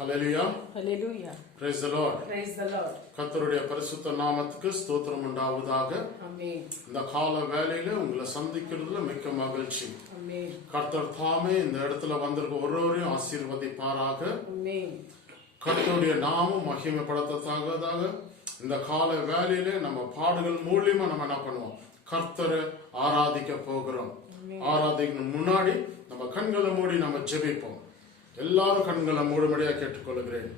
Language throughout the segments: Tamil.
Hallelujah. Hallelujah. Praise the Lord. Praise the Lord. கர்த்தருடைய பரிசுத்த நாமத்துக்கு ஸ்தோத்திரம் உண்டாவதாக. Amen. இந்த கால வேளையில உங்களை சந்திக்கிறதுல மிக்க மகிழ்ச்சி. Amen. கர்த்தர் தாமே இந்த இடத்துல வந்திருக்க ஒருவரையும் ஆசீர்வதிப்பாராக. Amen. கர்த்தருடைய நாமம் மகிமைப்படுத்தத்தக்கதாக இந்த கால வேளையில நம்ம பாடுகள் மூலியமா நம்ம என்ன பண்ணுவோம், கர்த்தரை ஆராதிக்க போகிறோம். ஆராதிக்கணும் முன்னாடி நம்ம கண்களை மூடி நம்ம ஜெபிப்போம். எல்லாரும் கண்களை மூடும்படியா கேட்டுக்கொள்கிறேன்.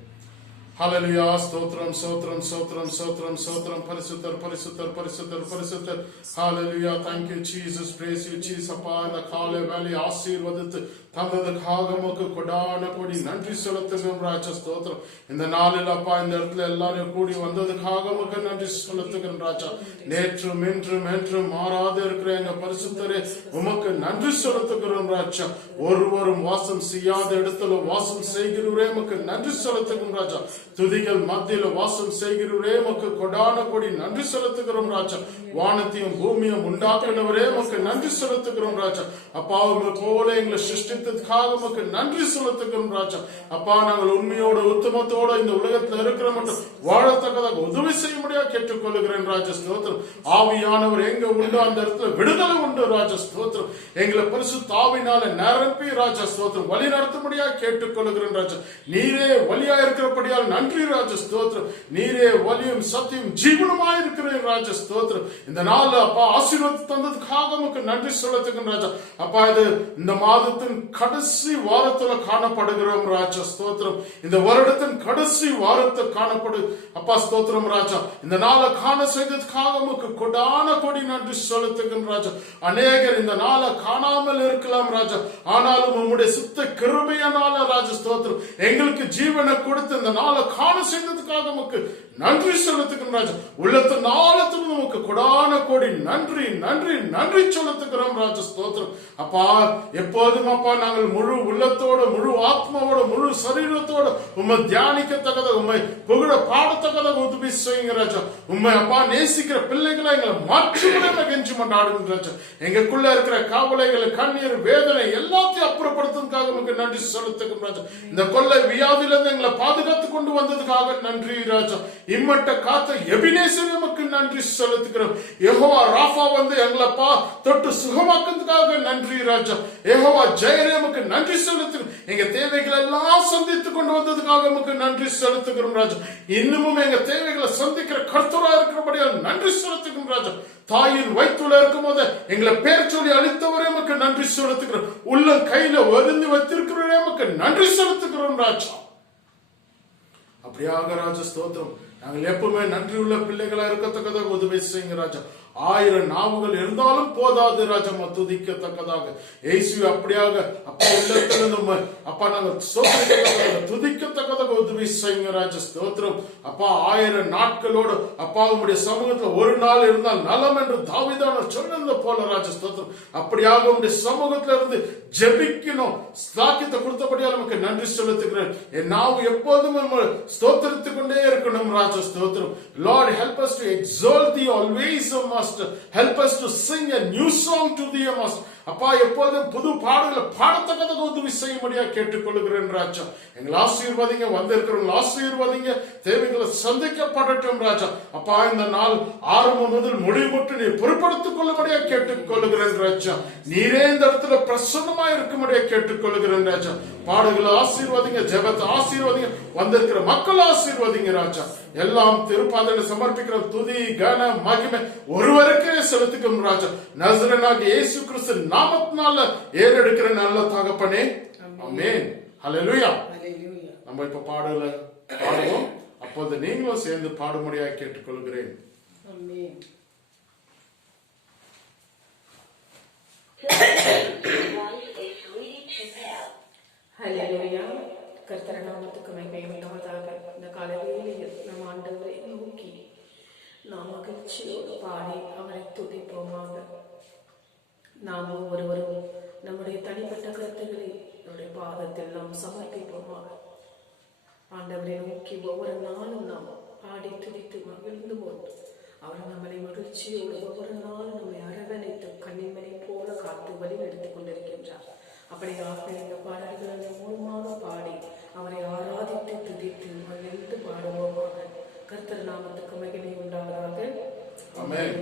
ஹல்லேலூயா. ஸ்தோத்திரம் ஸ்தோத்திரம் ஸ்தோத்திரம் ஸ்தோத்திரம் ஸ்தோத்திரம். பரிசுத்தர் பரிசுத்தர் பரிசுத்தர் பரிசுத்தர். ஹல்லேலூயா. Thank you Jesus. Praise you Jesus. அப்பா, இந்த காலை வேலை ஆசீர்வதித்து தந்ததுக்காக உமக்கு கொடான கொடி நன்றி செலுத்துகிறோம் ராஜா. ஸ்தோத்திரம். இந்த நாளில் அப்பா இந்த இடத்துல எல்லாரும் கூடி வந்ததுக்காக உமக்கு நன்றி செலுத்துகிறோம் ராஜா. நேற்றும் இன்றும் என்றும் மாறாத இருக்கிற எங்க பரிசுத்தரே உமக்கு நன்றி செலுத்துகிறோம் ராஜா. ஒருவரும் வாசம் செய்யாத இடத்துல வாசம் செய்கிறவரே உமக்கு நன்றி செலுத்துகிறோம் ராஜா. துதிகள் மத்தியில வாசம் செய்கிறவரே உமக்கு கொடான கொடி நன்றி செலுத்துகிறோம் ராஜா. வானத்தையும் பூமியும் உண்டாக்குனவரே உமக்கு நன்றி செலுத்துகிறோம் ராஜா. அப்பா உங்க போல எங்களை சிருஷ்டித்ததுக்காக உமக்கு நன்றி செலுத்துகிறோம் ராஜா. அப்பா, நாங்கள் உண்மையோட உத்தமத்தோட இந்த உலகத்துல இருக்கிற மட்டும் வாழத்தக்கதாக உதவி செய்ய முடியாது கேட்டுக்கொள்ளுகிறேன் ராஜா. ஸ்தோத்திரம். ஆவியானவர் எங்க உண்டு அந்த இடத்துல விடுதலை உண்டு ராஜா. ஸ்தோத்திரம். எங்களை பரிசுத்த ஆவியினால நிரப்பி ராஜா. ஸ்தோத்திரம். வழி நடத்தும்படியா கேட்டுக்கொள்ளுகிறேன் ராஜா. நீரே வழியா இருக்கிறபடியால் நன்றி ராஜா. ஸ்தோத்திரம். நீரே வலியும் சத்தியம் ஜீவனமாய் இருக்கிறேன் ராஜா. ஸ்தோத்திரம். இந்த நாள் அப்பா ஆசீர்வாதம் தந்ததுக்காக உமக்கு நன்றி செலுத்துகிறேன் ராஜா. அப்பா, இது இந்த மாதத்தின் கடைசி வாரத்துல காணப்படுகிறோம் ராஜா. ஸ்தோத்திரம். இந்த வருடத்தின் கடைசி வாரத்தை காணப்படு அப்பா. ஸ்தோத்திரம் ராஜா. இந்த நாளை காண செய்ததுக்காக உமக்கு கொடான கொடி நன்றி செலுத்துகிறேன் ராஜா. அநேகர் இந்த நாளை காணாமல் இருக்கலாம் ராஜா. ஆனாலும் உம்முடைய சுத்த கிருபையினால ராஜா. ஸ்தோத்திரம். எங்களுக்கு ஜீவனை கொடுத்து இந்த நாளை காண செய்ததுக்காக உமக்கு நன்றி செலுத்துகிறோம் ராஜா. உள்ளத்தின் ஆழத்தில் நமக்கு கொடான கோடி நன்றி நன்றி நன்றி செலுத்துகிறோம் ராஜா. ஸ்தோத்திரம். அப்பா, எப்போதும் அப்பா நாங்கள் முழு உள்ளத்தோட முழு ஆத்மாவோட முழு சரீரத்தோட உண்மை தியானிக்கத்தக்கத உண்மை புகழ பாடத்தக்கத உதவி செய்யுங்க ராஜா. உண்மை அப்பா நேசிக்கிற பிள்ளைகளை எங்களை மாற்றி கெஞ்சி கொண்டாடுங்க ராஜா. எங்களுக்குள்ள இருக்கிற காவலைகளை கண்ணீர் வேதனை எல்லாத்தையும் அப்புறப்படுத்துவதற்காக நமக்கு நன்றி செலுத்துகிறோம் ராஜா. இந்த கொள்ளை வியாதியிலிருந்து எங்களை பாதுகாத்து கொண்டு வந்ததுக்காக நன்றி ராஜா. இம்மட்ட காத்த எபினேசர் நமக்கு நன்றி செலுத்துகிறோம். யெகோவா ராஃபா வந்து எங்களப்பா தொட்டு சுகமாக்குறதுக்காக நன்றி ராஜா. யெகோவா ஜெயரே நமக்கு நன்றி செலுத்துகிறோம். எங்க தேவைகளை எல்லாம் சந்தித்து கொண்டு வந்ததுக்காக நமக்கு நன்றி செலுத்துகிறோம் ராஜா. இன்னமும் எங்க தேவைகளை சந்திக்கிற கர்த்தரா இருக்கிறபடியால் நன்றி செலுத்துகிறோம் ராஜா. தாயின் வயிற்றுல இருக்கும் போது எங்களை பேர் சொல்லி அளித்தவரே நமக்கு நன்றி செலுத்துகிறோம். உள்ள கையில ஒருந்து வைத்திருக்கிறவரே நமக்கு நன்றி செலுத்துகிறோம் ராஜா. அப்படியாக ராஜா. ஸ்தோத்திரம். நாங்கள் எப்பவுமே நன்றி உள்ள பிள்ளைகளா இருக்கத்தக்கதாக உதவி செய்யுங்க ராஜா. 1000 நாவுகள் இருந்தாலும் போதாது ராஜா துதிக்கத்தக்கதாக. இயேசு அப்படியாக அப்பா உள்ளத்திலிருந்து அப்பா நாங்கள் துதிக்கத்தக்கதாக உதவி செய்யுங்க ராஜா. ஸ்தோத்திரம். அப்பா 1000 நாட்களோடு அப்பா உங்களுடைய சமூகத்துல ஒரு நாள் இருந்தால் நலம் என்று தாவீதான சொன்னது போல ராஜா. ஸ்தோத்திரம். அப்படியாக உங்களுடைய சமூகத்துல இருந்து ஜெபிக்கணும் ஸ்தாக்கியத்தை கொடுத்தபடியால் நமக்கு நன்றி செலுத்துகிறேன். என் நாவு எப்போதும் ஸ்தோத்திரித்துக் கொண்டே இருக்கணும் ராஜா. ஸ்தோத்திரம். Lord, help us to exalt thee always, O Master. Help us to sing a new song to thee, O Master. அப்பா, எப்போதும் புது பாடல்களை பாடத்தக்கதாக உதவி செய்ய முடியா கேட்டுக்கொள்கிறேன் ராஜா. எங்களை ஆசீர்வாதிங்க. வந்திருக்கிறவங்க ஆசீர்வாதிங்க. தேவைகளை சந்திக்கப்படட்டும் ராஜா. அப்பா, இந்த நாள் ஆரம்பம் முதல் முடிவு மட்டும் நீ பொறுப்படுத்திக் கொள்ளும்படியா கேட்டுக்கொள்கிறேன் ராஜா. நீரே இந்த இடத்துல பிரசன்னமா இருக்கும்படியா கேட்டுக்கொள்கிறேன் ராஜா. பாடுகளை ஆசீர்வாதிங்க. ஜெபத்தை ஆசீர்வாதிங்க. வந்திருக்கிற மக்கள் ஆசீர்வாதிங்க ராஜா. எல்லாம் திருப்பாதனை சமர்ப்பிக்கிற துதி கன மகிமை ஒருவருக்கே செலுத்திக்கும் ராஜா. நசரேயனாகிய இயேசு கிறிஸ்து நாமத்தினால ஏறெடுக்கிற நல்ல தகப்பனே, ஆமென். ஹல்லேலூயா. நம்ம இப்ப பாடுவோம். அப்போது நீங்களும் சேர்ந்து பாடும்படியா கேட்டுக்கொள்கிறேன். ஹல்லேலூயா. கர்த்தர் நாமத்துக்கு மகிமை உண்டாவதாக. இந்த காலையில் நம் ஆண்டவரை நோக்கி நாம் மகிழ்ச்சியோடு பாடி அவரை துதிப்போமாக. நாம் ஒவ்வொருவரும் நம்முடைய தனிப்பட்ட கருத்துக்களை நம்முடைய பாதத்தில் நாம் சமர்ப்பிப்போமாக. ஆண்டவரை நோக்கி ஒவ்வொரு நாளும் நாம் பாடி துதித்து மகிழ்ந்து போது அவர் நம்மளை மகிழ்ச்சியோடு ஒவ்வொரு நாளும் நம்மை அரவணைத்து கண்ணிமணி போல காத்து வழி எடுத்துக் கொண்டிருக்கின்றார். அப்படியாக இந்த பாடல்களை மூலமாக பாடி அவரை ஆராதித்து துதித்து மகிழ்ந்து பாடுவோமாக. கர்த்தர் நாமத்துக்கு மகிமை உண்டாவதாக. ஆமென்.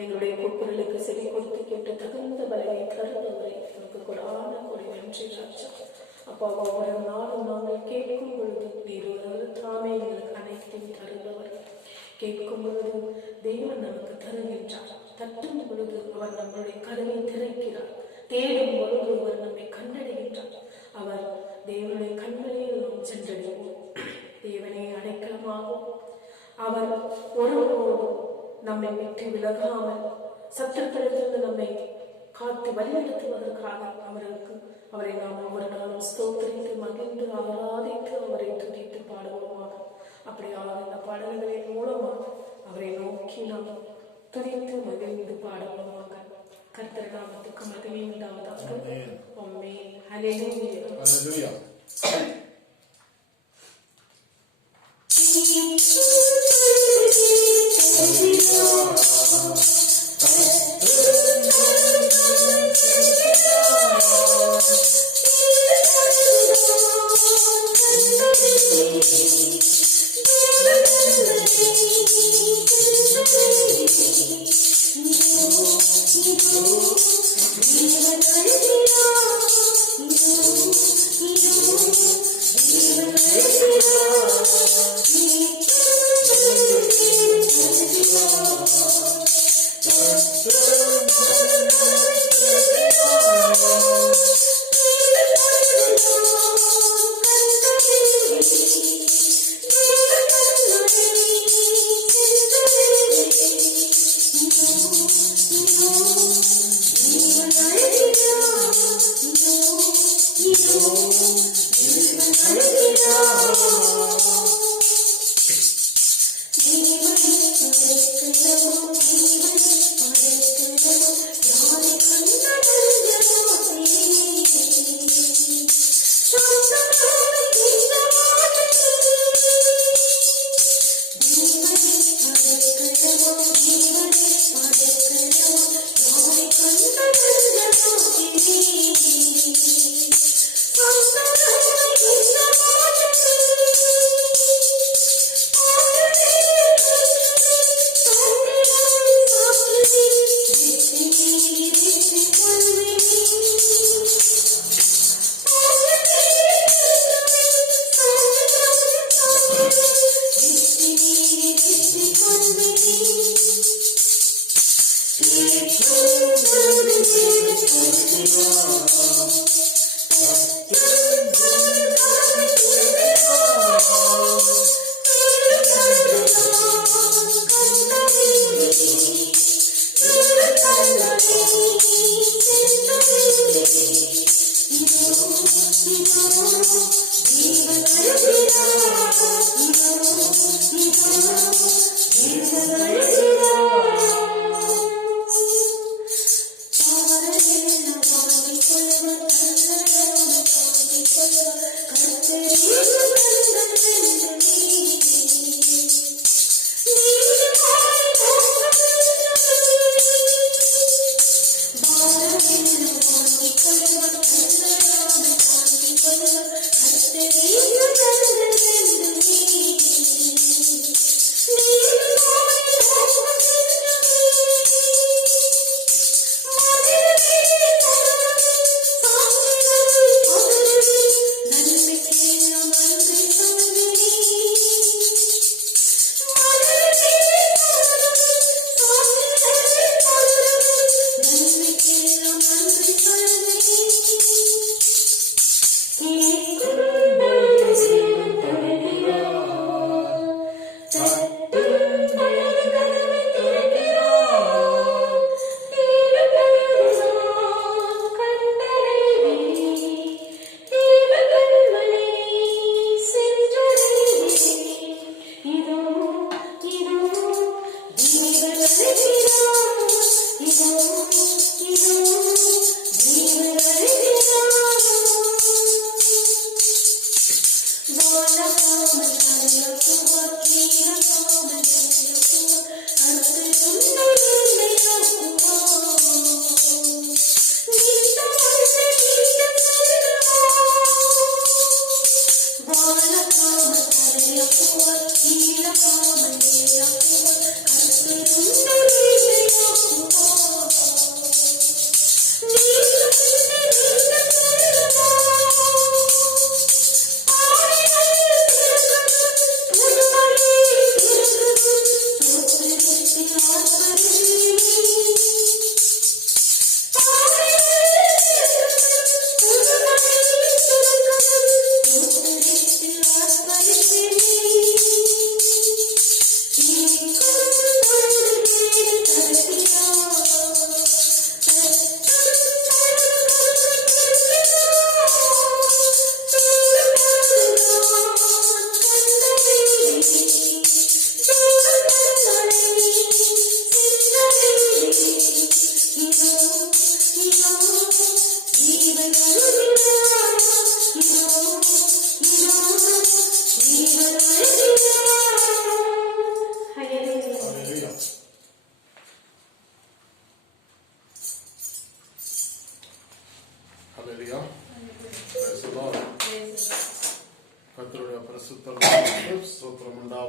எங்களுடைய கூக்குரலுக்கு செவி கொடுத்து கேட்டு தகுந்த பலனை தருந்தவரை எனக்கு கொடான கொடி நன்றி ராஜா. அப்பா ஒவ்வொரு நாளும் நாங்கள் கேட்கும் பொழுது நீர் ஒரு தாமே எங்களுக்கு அனைத்தையும் தருவது கேட்கும் பொழுது தேவன் நமக்கு தருகின்றார். தட்டும் பொழுது அவர் நம்மளுடைய கதவை திறக்கிறார். தேடும் பொழுது அவர் நம்மை கண்டடைகின்றார். அவர் தேவனுடைய கண்களில் நாம் சென்றடைவோம். தேவனை அடைக்கலமாகும். அவர் ஒருவரோடு நம்மை விட்டு விலகாமல் சத்துருக்களிலிருந்து நம்மை காத்து வழிநடத்துவதற்காக அவரை நாம் ஒவ்வொரு நாளும் ஸ்தோத்திரித்து மகிழ்ந்து ஆராதித்து அவரை துதித்து பாடுவோமாக. அப்படியாக இந்த பாடல்களின் மூலமாக அவரை நோக்கி நாம் துதித்து மகிழ்ந்து பாடுவோமாக. கர்த்தர் நாமத்துக்கு மகிமை உண்டாவதாக. ஆமென். ஹல்லேலூயா.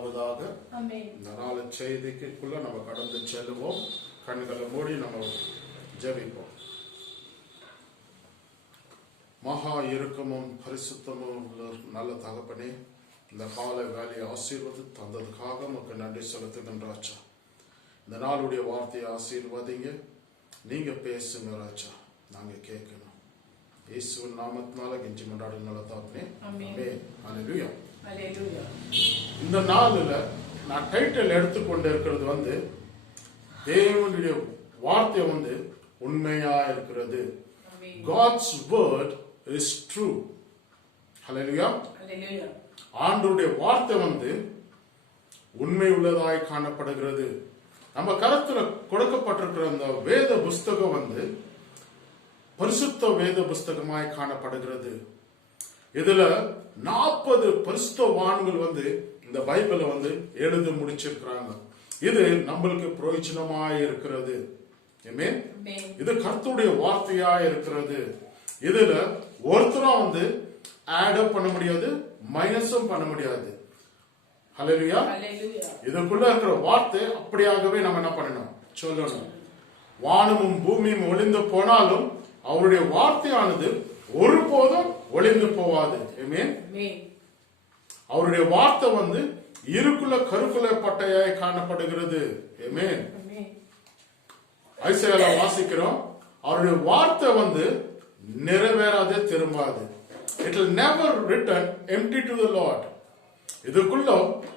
உண்டாவதாக. இந்த நாள் செய்திக்குள்ள நம்ம கடந்து செல்லுவோம். கண்களை மூடி நம்ம ஜெபிப்போம். மகா இறுக்கமும் பரிசுத்தமும் நல்ல தகப்பனே, இந்த கால வேலையை ஆசீர்வதி தந்ததுக்காக நமக்கு நன்றி செலுத்துகின்ற ராஜா. இந்த நாளுடைய வார்த்தையை ஆசீர்வதிங்க. நீங்க பேசுங்க ராஜா, நாங்க கேட்கணும். இயேசுவின் நாமத்தினால கெஞ்சி கொண்டாடு நல்ல தகப்பனே. ஹல்லேலூயா. இந்த நாளில் நான் டைட்டில் எடுத்துக்கொண்டு இருக்கிறது தேவனுடைய வார்த்தை உண்மையா இருக்கிறது. God's word is true. ஹல்லேலூயா. ஆண்டவருடைய வார்த்தை உண்மை உள்ளதாய் காணப்படுகிறது. நம்ம கருத்துல கொடுக்கப்பட்டிருக்கிற அந்த வேத புஸ்தகம் பரிசுத்த வேத புஸ்தகமாய் காணப்படுகிறது. இதுல 40 பரிசுத்தவான்கள் இந்த பைபிளை எழுத முடிச்சிருக்கிறாங்க. இது நம்மளுக்கு பிரயோஜனமாய் இருக்கிறது. இது கர்த்தருடைய வார்த்தையா இருக்கிறது. இதுல ஒருத்தரும் ஆட் பண்ண முடியாது, மைனஸும் பண்ண முடியாது. ஹல்லேலூயா. இதுக்குள்ள இருக்கிற வார்த்தை அப்படியாகவே நம்ம என்ன பண்ணணும், சொல்லணும். வானமும் பூமியும் ஒளிந்து போனாலும் அவருடைய வார்த்தையானது ஒருபோதும் ஒளிந்து போவாது. அவருடைய வார்த்தை இருக்குள்ள கருக்குள்ள பட்டையாய் காணப்படுகிறது. ஐசையால வாசிக்கிறோம், அவருடைய வார்த்தை நிறைவேறாதே திரும்பாது. It will never return empty to the Lord. இதுக்குள்ள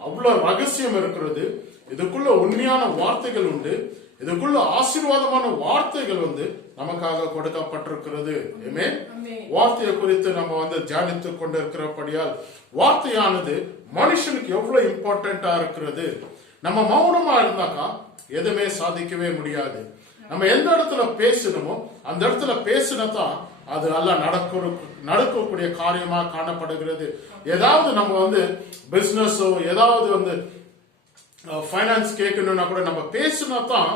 அவ்வளவு ரகசியம் இருக்கிறது. இதுக்குள்ள உண்மையான வார்த்தைகள் உண்டு. இதுக்குள்ள ஆசீர்வாதமான வார்த்தைகள் நமக்காக கொடுக்கப்பட்டிருக்கிறது. வார்த்தையை குறித்து நம்ம தியானித்துக் கொண்டிருக்கிறபடியால் வார்த்தையானது மனுஷனுக்கு எவ்வளவு இம்பார்ட்டன்டா இருக்கிறது. நம்ம மௌனமா இருந்தாக்கா எதுவுமே சாதிக்கவே முடியாது. நம்ம எந்த இடத்துல பேசணுமோ அந்த இடத்துல பேசினதான் அது எல்லாம் நடக்கக்கூடிய காரியமா காணப்படுகிறது. ஏதாவது நம்ம பிசினஸோ ஏதாவது ஃபைனான்ஸ் கேட்கணும்னா கூட நம்ம பேசினா தான்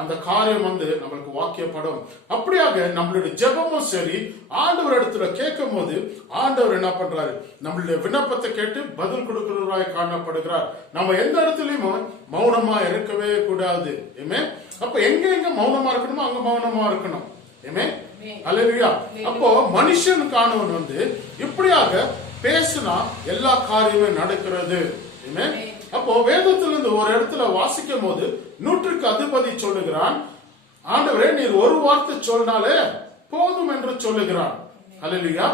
அந்த காரியம் நம்மளுக்கு வாக்கியப்படும். அப்படியாக நம்மளுடைய ஜெபமும் சரி, ஆண்டவர் இடத்துல கேட்கும் போது ஆண்டவர் என்ன பண்றாரு, நம்மளுடைய விண்ணப்பத்தை கேட்டு பதில் கொடுக்கிறவராய் காணப்படுகிறார். நம்ம எந்த இடத்துலயும் மௌனமா இருக்கவே கூடாது. அப்ப எங்க மௌனமா இருக்கணுமோ அங்க மௌனமா இருக்கணும். ஹல்லேலூயா. அப்போ மனுஷனுக்கானவன் இப்படியாக பேசினா எல்லா காரியமும் நடக்கிறது. அப்போ வேதத்திலிருந்து ஒரு இடத்துல வாசிக்கும் போது 100க்கு அதிபதி சொல்லுகிறான், ஆண்டவரே நீர் ஒரு வார்த்தை சொன்னாலே போதும் என்று சொல்லுகிறான். ஹல்லேலூயா.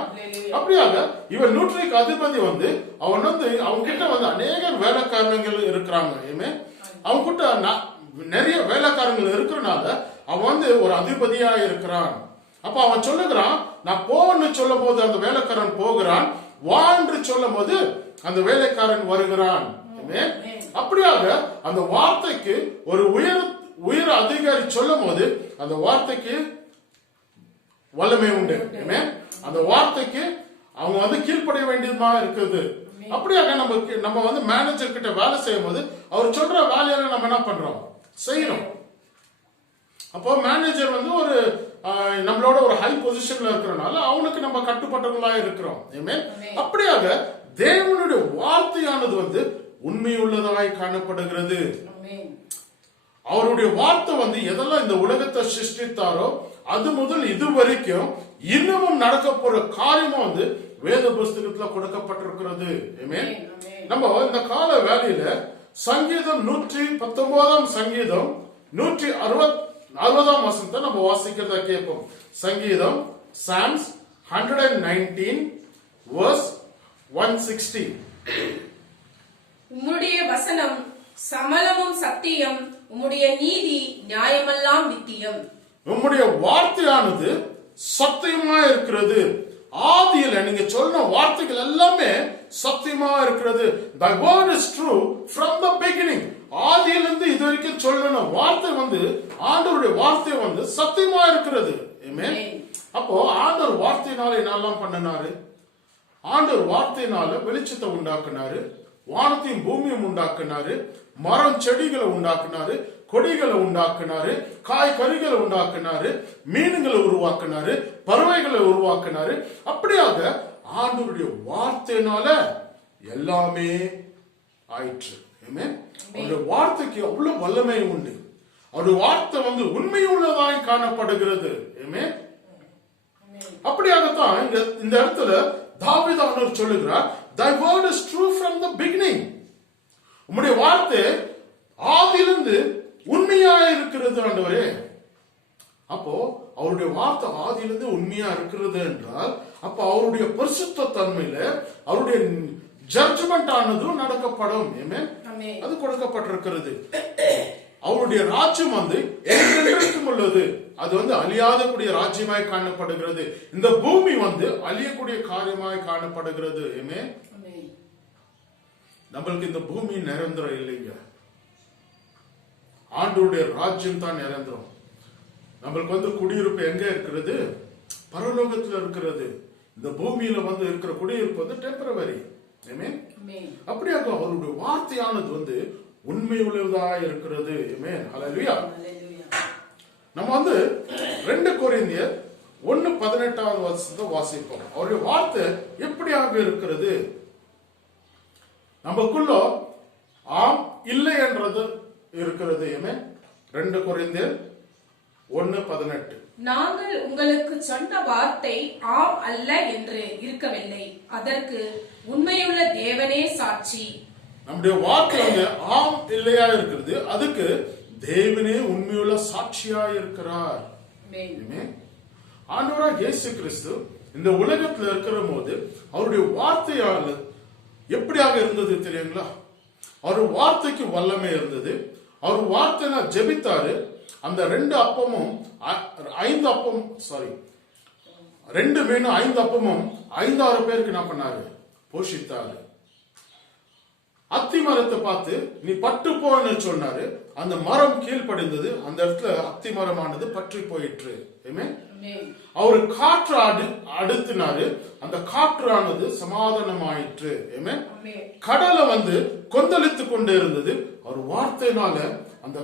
அப்படியாக இவன் 100க்கு அதிபதி அவன் அவங்க கிட்ட அநேக வேலைக்காரங்கள் இருக்கிறாங்க. அவங்க கிட்ட நிறைய வேலைக்காரங்கள் இருக்கிறனால அவன் ஒரு அதிபதியா இருக்கிறான். அப்ப அவன் சொல்லுகிறான், நான் போன்னு சொல்லும் போது அந்த வேலைக்காரன் போகிறான், வா என்று சொல்லும் போது அந்த வேலைக்காரன் வருகிறான். அப்படியாக அந்த வார்த்தைக்கு ஒரு உயர் அதிகாரி சொல்லும் போது அந்த வார்த்தைக்கு வல்லமை உண்டு. அந்த வார்த்தைக்கு அவங்க கீழ்ப்படைய வேண்டியதுமா இருக்குது. அப்படியாக நம்ம மேனேஜர் கிட்ட வேலை செய்யும் போது அவர் சொல்ற வேலையால நம்ம என்ன பண்றோம், செய்யறோம். அப்போ மேனேஜர் ஒரு நம்மளோட ஒரு ஹை பொசிஷன்ல இருக்கிறனால அவனுக்கு நம்ம கட்டுப்பட்டவர்களா இருக்கிறோம். அப்படியாக தேவனுடைய வார்த்தையானது உண்மையுள்ளதாய் காணப்படுகிறது. அவருடைய வார்த்தை எதெல்லாம் இந்த உலகத்தை சிருஷ்டித்தாரோ அது முதல் இது வரைக்கும் இன்னமும் நடக்க போற காரியமும் வேத புஸ்தகத்துல கொடுக்கப்பட்டிருக்கிறது. நம்ம இந்த கால வேலையில சங்கீதம் 119 சங்கீதம் 160 வசனத்தை நம்ம வாசிக்கிறத கேட்போம். சங்கீதம் Psalms 119 verse 160. உம்முடைய வசனம் சமலமும் சத்தியம், உம்முடைய நீதி நியாயமெல்லாம் நித்தியம். உம்முடைய வார்த்தையானது சத்தியமா இருக்கிறது. ஆதியில நீங்க சொன்ன வார்த்தைகள் எல்லாமே சத்தியமா இருக்கிறது. The word is true from the beginning. ஆதியிலிருந்து இது வரைக்கும் சொல்ற வார்த்தை ஆண்டவருடைய வார்த்தை சத்தியமா இருக்கிறது. அப்போ ஆண்டவர் வார்த்தையினால என்னெல்லாம் பண்ணினாரு? ஆண்டவர் வார்த்தையினால வெளிச்சத்தை உண்டாக்குனாரு, வானத்தையும் பூமியும் உண்டாக்குனாரு, மரம் செடிகளை உண்டாக்குனாரு, கொடிகளை உண்டாக்குனாரு, காய்கறிகளை உண்டாக்குனாரு, மீன்களை உருவாக்குனாரு, பறவைகளை உருவாக்குனாரு. அப்படியாக ஆண்டவருடைய வார்த்தையினால எல்லாமே ஆயிற்று. ஆமென். அவருடைய வார்த்தைக்கு அவ்வளவு வல்லமை உண்டு. அவருடைய வார்த்தை வந்து உண்மையுள்ளதாய் காணப்படுகிறது. ஆமென். அப்படியாகத்தான் இந்த இடத்துல தாவீது அவர்கள் சொல்லுகிறார், thy word is true from the beginning. உம்முடைய வார்த்தை ஆதியிலிருந்து உண்மையா இருக்கிறது ஆண்டவரே. அப்போ அவருடைய வார்த்தை ஆதியிலிருந்து உண்மையா இருக்கிறது என்றால், அப்ப அவருடைய பரிசுத்த தன்மையில அவருடைய ஜட்ஜ்மெண்ட் ஆனதும் நடக்கப்படும். அது கொடுக்கப்பட்டிருக்கிறது. அவருடைய ராஜ்யம் வந்து என்றென்றைக்கும் உள்ளது. அது வந்து அழியாதக்கூடிய ராஜ்யமாய் காணப்படுகிறது. இந்த பூமி வந்து அழியக்கூடிய காரியமாய் காணப்படுகிறது. நம்மளுக்கு இந்த பூமி நிரந்தரம் இல்லைங்க. ஆண்டவருடைய ராஜ்யம் தான் நிரந்தரம். நம்மளுக்கு வந்து குடியிருப்பு எங்க இருக்கிறது? பரலோகத்துல இருக்கிறது. இந்த பூமியில வந்து இருக்கிற குடியிருப்பு வந்து டெம்பரவரி. அப்படியாக அவருடைய வார்த்தையானது வந்து உண்மை உள்ளதா இருக்கிறது. ஹல்லேலூயா. நம்ம வந்து 2 கொரிந்தியர் 1:18 வசனத்தை வாசிப்போம். அவருடைய வார்த்தை எப்படியாக இருக்கிறது? நமக்குள்ள ஆம் இல்லை என்றது இருக்கிறது. 2 கொரிந்தியர் 1:18. நாங்கள் உங்களுக்கு சொன்ன வார்த்தை ஆம் அல்ல என்று இருக்கவில்லை, அதற்கு உண்மையுள்ள தேவனே சாட்சி. நம்முடைய வார்த்தை வந்து ஆம் இல்லையா இருக்கிறது, அதுக்கு தேவனே உண்மையுள்ள சாட்சியா இருக்கிறார். ஆண்டவராகிய இயேசு கிறிஸ்து இந்த உலகத்துல இருக்கிற போது அவருடைய வார்த்தையால் எப்படியாக இருந்தது தெரியுங்களா? அவர் வார்த்தைக்கு வல்லமை இருந்தது. அவர் வார்த்தையில ஜெபித்தாரு. அந்த 2 அப்பமும் 5 அப்பம் 2 மீனும் 5 அப்பமும் 5,000 பேருக்கு என்ன பண்ணாரு? போஷித்தாரு. அத்தி மரத்தை பார்த்து நீ பட்டு போன்னு சொன்னாரு. அந்த மரம் கீழ்ப்படிந்தது. அந்த இடத்துல அத்தி மரமானது பற்றி போயிற்று. அவரு காற்று அடுத்தினாரு. அந்த காற்றானது சமாதானம் ஆயிற்று. கடலை வந்து கொந்தளித்து கொண்டே இருந்தது. அவர் வார்த்தையினால அந்த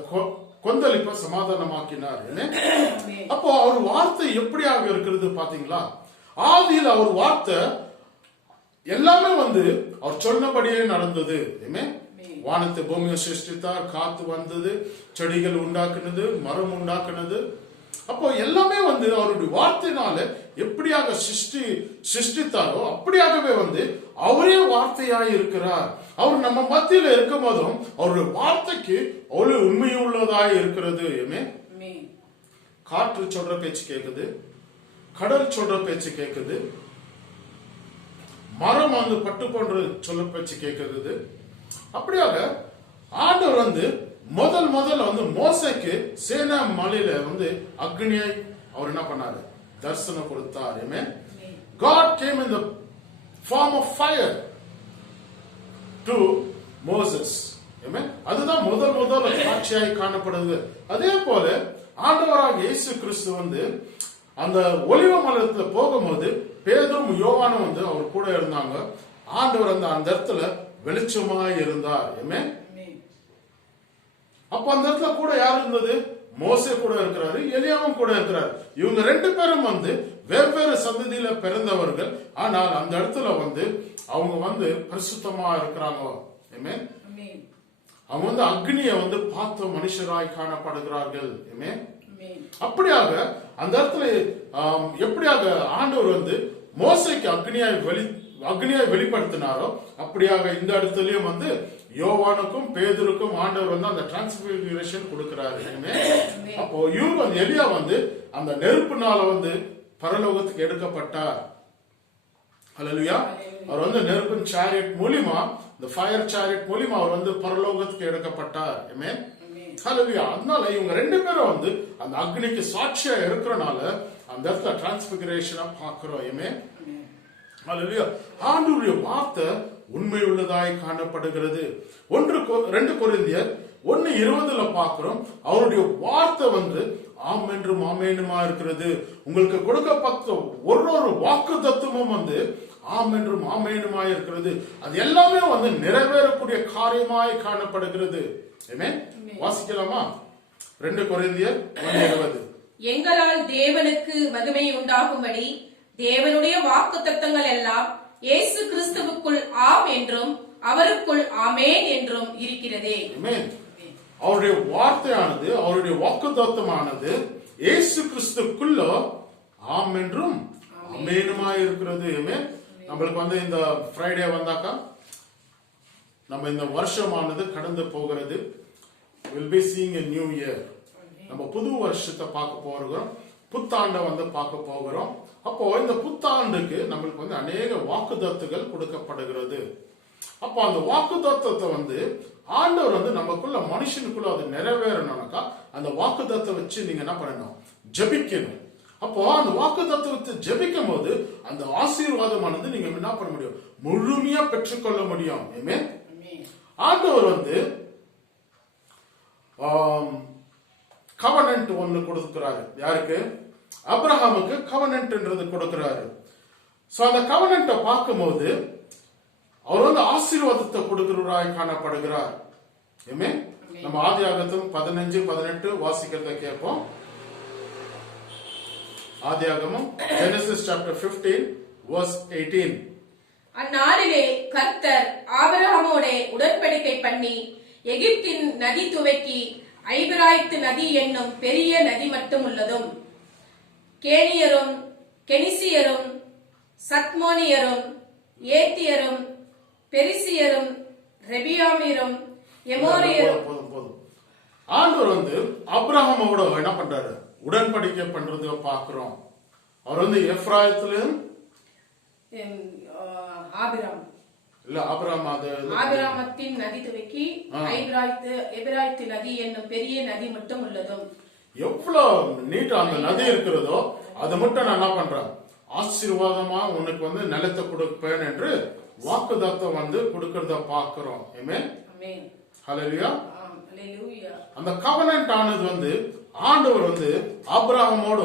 கொந்தளிப்பை சமாதானமாக்கினார். அப்போ அவர் வார்த்தை எப்படியாக இருக்கிறது பாத்தீங்களா? ஆதியில் அவர் வார்த்தை எல்லாமே வந்து அவர் சொன்னபடியே நடந்தது. வானத்தை பூமியை சிருஷ்டித்தார், காத்து வந்தது, செடிகள் உண்டாக்குனது, மரம் உண்டாக்குனது. அப்போ எல்லாமே வந்து அவருடைய வார்த்தையினால எப்படியாக சிருஷ்டித்தாரோ அப்படியாகவே வந்து அவரே வார்த்தையாய் இருக்கிறார். அவர் நம்ம மத்தியில இருக்கும் போதும் அவருடைய வார்த்தைக்கு அவ்வளவு உண்மையுள்ளதாய் இருக்கிறது. காற்று சொல்ற பேச்சு கேக்குது, கடல் சொல்ற பேச்சு கேக்குது, மரம் வந்து பட்டு போன்ற சொல்ல பேச்சு கேட்கிறது. அப்படியாக ஆண்டவர் வந்து முதல்ல வந்து மோசேக்கு சேனா மலையில வந்து அக்னியை அவர் என்ன பண்ணாரு? தரிசனம் கொடுத்தார். God came in the form of fire to Moses. அதுதான் முதல் காட்சியாய் காணப்படுது. அதே போல ஆண்டவராகிய இயேசு கிறிஸ்து வந்து அந்த ஒலிவ மலையத்துல போகும்போது பேதுரும் யோவானும் வந்து அவர் கூட இருந்தாங்க. ஆண்டவர் அந்த இடத்துல வெளிச்சமாய் இருந்தார். அப்ப அந்த இடத்துல கூட யார் இருந்தது? மோசே கூட இருக்கிறாரு, எலியாவும் கூட இருக்கிறார். இவங்க 2 பேரும் வந்து வெவ்வேறு சந்ததியில பிறந்தவர்கள். ஆனால் அந்த இடத்துல வந்து அவங்க வந்து பரிசுத்தமா இருக்கிறாங்க. அவங்க வந்து அக்னிய வந்து பார்த்த மனுஷராய் காணப்படுகிறார்கள். அப்படியாக அந்த இடத்துல எப்படியாக ஆண்டவர் வந்து மோசைக்கு அக்னியாய் வெளிப்படுத்தினாரோ அப்படியாக இந்த இடத்துலயும் வந்து யோவானுக்கும் பேதுருக்கும் ஆண்டவர் வந்து அந்த டிரான்ஸ்பிகரேஷன் கொடுக்கிறாரு. அப்போ இவங்க வந்து எலியா வந்து அந்த நெருப்புனால வந்து பரலோகத்துக்கு எடுக்கப்பட்டார். ஹல்லேலூயா. அவர் வந்து நெருப்பின் சேரியட் மூலியமா, இந்த ஃபயர் சேரியட் மூலியமா அவர் வந்து பரலோகத்துக்கு எடுக்கப்பட்டார். ஹல்லேலூயா. அதனால இவங்க 2 பேரும் வந்து அந்த அக்னிக்கு சாட்சியா இருக்கிறனால அந்த இடத்துல டிரான்ஸ்பிகரேஷனா பார்க்கிறோம். ஹல்லேலூயா. ஆண்டவருடைய வார்த்தை உண்மை உள்ளதாய் காணப்படுகிறது. 2 கொரிந்தியர் 1:20 பார்க்கிறோம். அவருடைய வார்த்தை வந்து ஆம் என்றும் ஆமேனுமா இருக்கிறது. உங்களுக்கு கொடுக்கப்பட்ட ஒரு வாக்கு தத்துவமும் வந்து ஆம் என்றும் ஆமேனுமா இருக்கிறது. அது எல்லாமே வந்து நிறைவேறக்கூடிய காரியமாய் காணப்படுகிறது. வாசிக்கலாமா? 2 கொரிந்தியர் 1:20. எங்களால் தேவனுக்கு மகிமை உண்டாகும்படி தேவனுடைய வாக்கு தத்தங்கள் எல்லாம் இயேசு கிறிஸ்துவுக்குள் ஆம் என்றும் அவருக்குள் ஆமேன் என்றும் இருக்கிறதே. ஆமென். அவருடைய வார்த்தையானது, அவருடைய வாக்குத்தத்தமானது இயேசு கிறிஸ்துக்குள்ள ஆம் என்றும் ஆமேனுமாய் இருக்கிறது. ஆமென். நம்மளுக்கு வந்து இந்த ஃப்ரைடே வந்தாக்கா நம்ம இந்த வருஷமானது கடந்து போகிறது. will be seeing a new year. நம்ம புது வருஷத்தை பார்க்க போகிறோம், புத்தாண்டை வந்து பார்க்க போகிறோம். அப்போ இந்த புத்தாண்டுக்கு நம்மளுக்கு வந்து அநேக வாக்குத்தத்தங்கள் கொடுக்கப்படுகிறது. அப்போ அந்த வாக்குத்தத்தத்தை வந்து ஆண்டவர் வந்து நமக்குள்ள மனுஷனுக்குள்ள அது நிறைவேறணும்னாக்கா அந்த வாக்குத்தத்தை வச்சு நீங்க என்ன பண்ணணும்? ஜெபிக்கணும். அப்போ அந்த வாக்குத்தத்தத்தை ஜெபிக்கும் போது அந்த ஆசீர்வாதமானது நீங்க என்ன பண்ண முடியும்? முழுமையா பெற்றுக்கொள்ள முடியும். ஆமென். ஆண்டவர் வந்து கவனன்ட் ஒன்னு கொடுக்கிறாரு. யாருக்கு? அப்ரஹாமுக்கு கவனன்ட்ன்றது கொடுக்கிறாரு. சோ அந்த கவனன்ட்டை பார்க்கும்போது அவர் வந்து ஆசீர்வாதத்தை கொடுக்கிறவராய் காணப்படுகிறார். ஆமென். நம்ம ஆதியாகமம் 15:18 வாசிக்கிறத கேட்போம். ஆதியாகமம் ஜெனசிஸ் சாப்டர் 15 verse 18. அந்நாளிலே கர்த்தர் ஆபிரகாமோட உடன்படிக்கை பண்ணி எகிப்தின் நதி துவக்கி ஐபிராய்த்து நதி என்னும் பெரிய நதி மட்டும் உள்ளதும் கேனியரும் கெனிசியரும் சத்மோனியரும் ஏத்தியரும் பெரிசியரும் ரெபியாமீரும் எமோரியரும். ஆண்டவர் வந்து அப்ரஹாமோட என்ன பண்றாரு? உடன்படிக்கை பண்றத பாக்குறோம். அவர் வந்து எப்ராயத்திலும் ஆபிராமத்தின் நதி துவக்கி எபிராய்த்து நதி என்னும் பெரிய நதி மட்டும் உள்ளதும். எவ்வளவு நீட்டா அந்த நதி இருக்கிறதோ அது மட்டும் நான் என்ன பண்றேன்? ஆசீர்வாதமா உனக்கு வந்து நிலத்தை கொடுப்பேன் என்று வாக்குத்தத்தம் வந்து கொடுக்கறத பாக்குறோம். ஆமென். ஹல்லேலூயா. அந்த கவனன்ட் ஆனது வந்து ஆண்டவர் வந்து ஆபிரகாமோட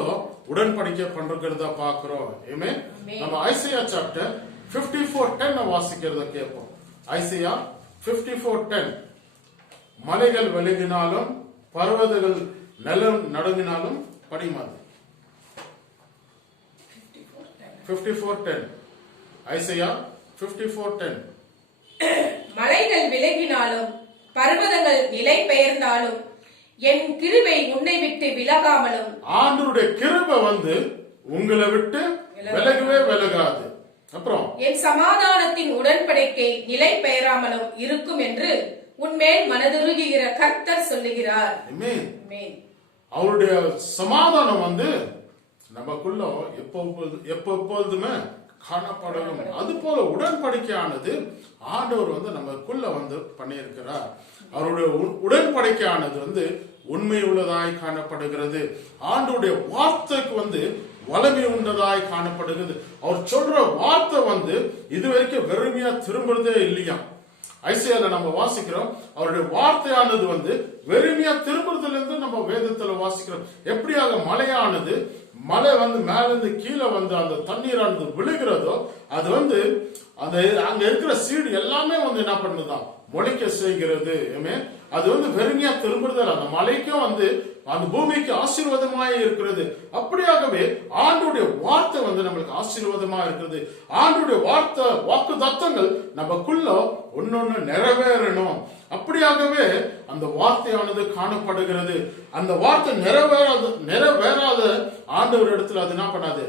உடன்படிக்கை பண்றத பாக்குறோம். ஆமென். நம்ம ஐசையா சாப்டர் 54:10 வாசிக்கிறத கேட்போம். ஐசையா 54:10. மலைகள் விலகினாலும் பர்வதங்கள் நிலம் நடுங்கினாலும் படிமாது. 54:10. ஐசையா 54:10. மலைகள் விலகினாலும் பர்வதங்கள் நிலை பெயர்ந்தாலும் என் கிருபை உன்னை விட்டு விலகாமலும். ஆண்டவருடைய கிருபை வந்து உங்களை விட்டு விலகவே விலகாது. அப்புறம் என் சமாதானத்தின் உடன்படிக்கை நிலை பெயராமலும் இருக்கும் என்று உன்மேல் மனதுருகுகிற கர்த்தர் சொல்லுகிறார். அவருடைய சமாதானம் வந்து நமக்குள்ள எப்பொழுதுமே காணப்படவும். அது போல உடன்படிக்கையானது ஆண்டவர் வந்து நமக்குள்ள வந்து பண்ணியிருக்கிறார். அவருடைய உடன்படிக்கையானது வந்து உண்மை உள்ளதாய் காணப்படுகிறது. ஆண்டவருடைய வார்த்தைக்கு வந்து வலிமை உண்டதாய் காணப்படுகிறது. அவர் சொல்ற வார்த்தை வந்து இதுவரைக்கும் வெறுமையா திரும்புறதே இல்லையா? ஐசியால நம்ம வாசிக்கிறோம். அவருடைய வார்த்தையானது வந்து வெறுமையா திரும்புறதுல இருந்து நம்ம வேதத்துல வாசிக்கிறோம். எப்படியாக மலையானது மலை வந்து மேல இருந்து கீழே வந்து அந்த தண்ணீரானது விழுகிறதோ அது வந்து அந்த அங்க இருக்கிற சீடு எல்லாமே வந்து என்ன பண்ணுதான்? முளைக்க செய்கிறது. அது வந்து வெறுமையா திரும்புறது. அந்த மலைக்கும் வந்து அந்த பூமிக்கு ஆசீர்வாதமாய் இருக்கிறது. அப்படியாகவே ஆண்டோடைய வார்த்தை வந்து நம்மளுக்கு ஆசீர்வாதமா இருக்கிறது. ஆண்டோடைய வார்த்தை வாக்கு தத்தங்கள் நமக்குள்ள ஒன்னொன்னு நிறைவேறணும். அப்படியாகவே அந்த வார்த்தையானது காணப்படுகிறது. அந்த வார்த்தை நிறைவேறாத ஆண்டவர் இடத்துல அது என்ன பண்ணாது?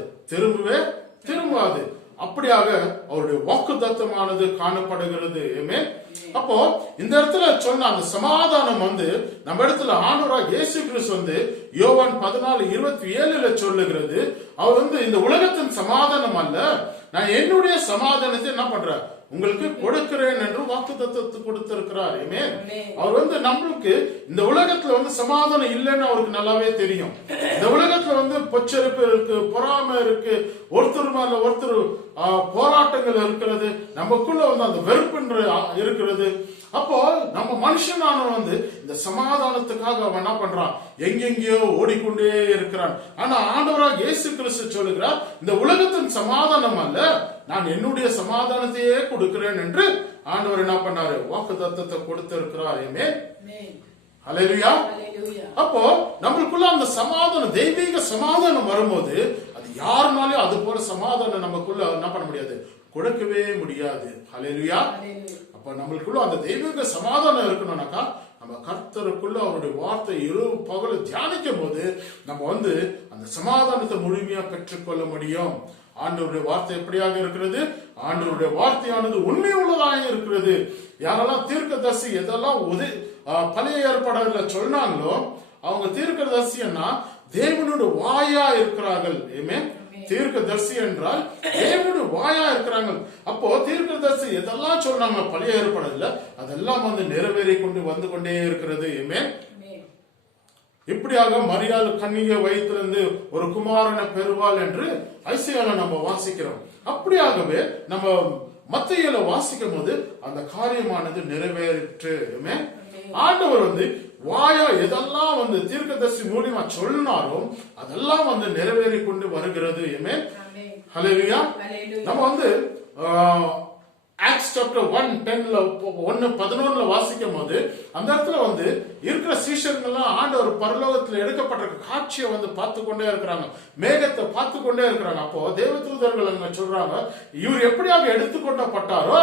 திரும்பாது. அப்படியாக அவருடைய வாக்கு தத்தமானது காணப்படுகிறது. அப்போ இந்த இடத்துல சொன்ன அந்த சமாதானம் வந்து நம்ம இடத்துல ஆண்டவராகிய இயேசு கிறிஸ்து வந்து யோவான் 14:27 சொல்லுகிறது. அவர் வந்து இந்த உலகத்தின் சமாதானம் அல்ல, நான் என்னுடைய சமாதானத்தை என்ன பண்றேன் உங்களுக்கு கொடுக்கிறேன் என்று வாக்கு தத்தத்தை கொடுத்திருக்கிறார். அவர் வந்து நம்மளுக்கு இந்த உலகத்துல வந்து சமாதானம் இல்லைன்னு அவருக்கு நல்லாவே தெரியும். இந்த உலகத்துல வந்து பொச்சரிப்பு இருக்கு, பொறாமை இருக்கு, ஒருத்தர் மேல ஒருத்தர் போராட்டங்கள் இருக்கிறது, நமக்குள்ள வந்து அந்த வெறுப்பு இருக்கிறது. அப்போ நம்ம மனுஷனான வந்து இந்த சமாதானத்துக்காக அவன் என்ன பண்றான்? எங்கெங்கயோ ஓடிக்கொண்டே இருக்கிறான். ஆனா ஆண்டவராக இயேசு கிறிஸ்து சொல்லுகிறார், இந்த உலகத்தின் சமாதானம் அல்ல, நான் என்னுடைய சமாதானத்தையே கொடுக்கிறேன் என்று ஆண்டவர் என்ன பண்ணாரு? வாக்கு தத்தத்தை கொடுத்திருக்கிறார். ஹல்லேலூயா. அப்போ நம்மளுக்குள்ள அந்த சமாதானம், தெய்வீக சமாதானம் வரும்போது அது யாருனாலும் அது போல சமாதானம் நமக்குள்ள என்ன பண்ண முடியாது? கொடுக்கவே முடியாது. ஹல்லேலூயா. அப்ப நம்மளுக்குள்ள அந்த தெய்வீக சமாதானம் இருக்கணும்னாக்கா நம்ம கர்த்தருக்குள்ள அவருடைய வார்த்தை இரவு பகல தியானிக்கும் போது நம்ம அந்த சமாதானத்தை முழுமையா பெற்றுக்கொள்ள முடியும். ஆண்டவருடைய வார்த்தை எப்படியாக இருக்கிறது? ஆண்டவருடைய வார்த்தையானது உண்மை உள்ளதாக இருக்கிறது. யாரெல்லாம் தீர்க்கதரிசி எதெல்லாம் பழைய ஏற்பாடுல சொன்னாங்களோ அவங்க தீர்க்கதரிசின்னா தேவனுடைய வாயா இருக்கிறார்கள். தீர்க்கதரிசி என்றால் தேவனுடைய வாயா இருக்கிறாங்க. அப்போ தீர்க்கதரிசி எதெல்லாம் சொன்னாங்க பழைய ஏற்பாடுல அதெல்லாம் நிறைவேறி வந்து கொண்டே இருக்கிறது. இப்படியாக மரியாதை கன்னிகை வயிற்றிலிருந்து ஒரு குமாரனை பெறுவாள் என்று ஐசியால நம்ம வாசிக்கிறோம். அப்படியாகவே நம்ம மத்தியில வாசிக்கும் போது அந்த காரியமானது நிறைவேறிற்று. ஆண்டவர் வாயா எதெல்லாம் தீர்க்கதரிசி மூலியமா சொன்னாலும் அதெல்லாம் நிறைவேறி கொண்டு வருகிறது. ஹல்லேலூயா. நம்ம ஆக்ட்ஸ் சாப்டர் 1:11 வாசிக்கும் போது அந்த இடத்துல இருக்கிற சீஷர்கள்லாம் ஆண்டவர் பரலோகத்தில் எடுக்கப்பட்ட காட்சியை பார்த்து கொண்டே இருக்கிறாங்க, மேகத்தை பார்த்து கொண்டே இருக்கிறாங்க. அப்போ தேவதூதர்கள் சொல்றாங்க, இவர் எப்படியாக எடுத்துக்கொள்ளப்பட்டாரோ